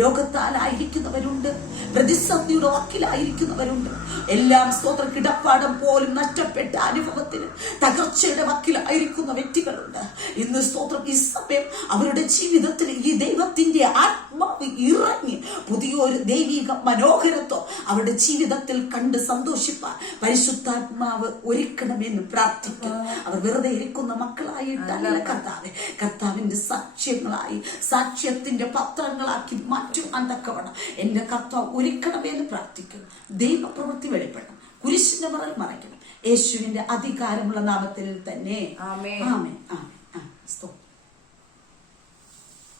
രോഗത്താലായിരിക്കുന്നവരുണ്ട്, പ്രതിസന്ധിയുടെ വക്കിലായിരിക്കുന്നവരുണ്ട്, എല്ലാം സ്തോത്ര കിടപ്പാടം പോലും നഷ്ടപ്പെട്ട അനുഭവത്തിന് തകർച്ചയുടെ വക്കിലായിരിക്കുന്ന വ്യക്തികളുണ്ട്. ഇന്ന് സ്തോത്രം ഈ സമയം അവരുടെ ജീവിതത്തിൽ ഈ ദൈവത്തിന്റെ ആത്മാവ് ഇറങ്ങി പുതിയൊരു ദൈവിക മനോഹരത്വം അവരുടെ ജീവിതത്തിൽ കണ്ട് സന്തോഷിപ്പാൻ പരിശുദ്ധാത്മാവ് ഒരുക്കണമെന്ന് പ്രാർത്ഥിക്കും. അവർ വെറുതെ ഇരിക്കുന്ന മക്കളായിട്ടല്ല കർത്താവെ, കർത്താവിന്റെ സാക്ഷ്യങ്ങളായി സാക്ഷ്യത്തിന്റെ പത്രങ്ങളാക്കി മാറ്റുവാൻ തക്കവണ്ണം എന്റെ കർത്താവ് ഒരുക്കണമെന്ന് പ്രാർത്ഥിക്കും. ദൈവപ്രവൃത്തി വെളിപ്പെടണം, കുരിശിന്റെ മറൽ മറയ്ക്കണം. യേശുവിന്റെ അധികാരമുള്ള നാമത്തിൽ തന്നെ ആമേൻ. ആമേൻ. ആമേൻ.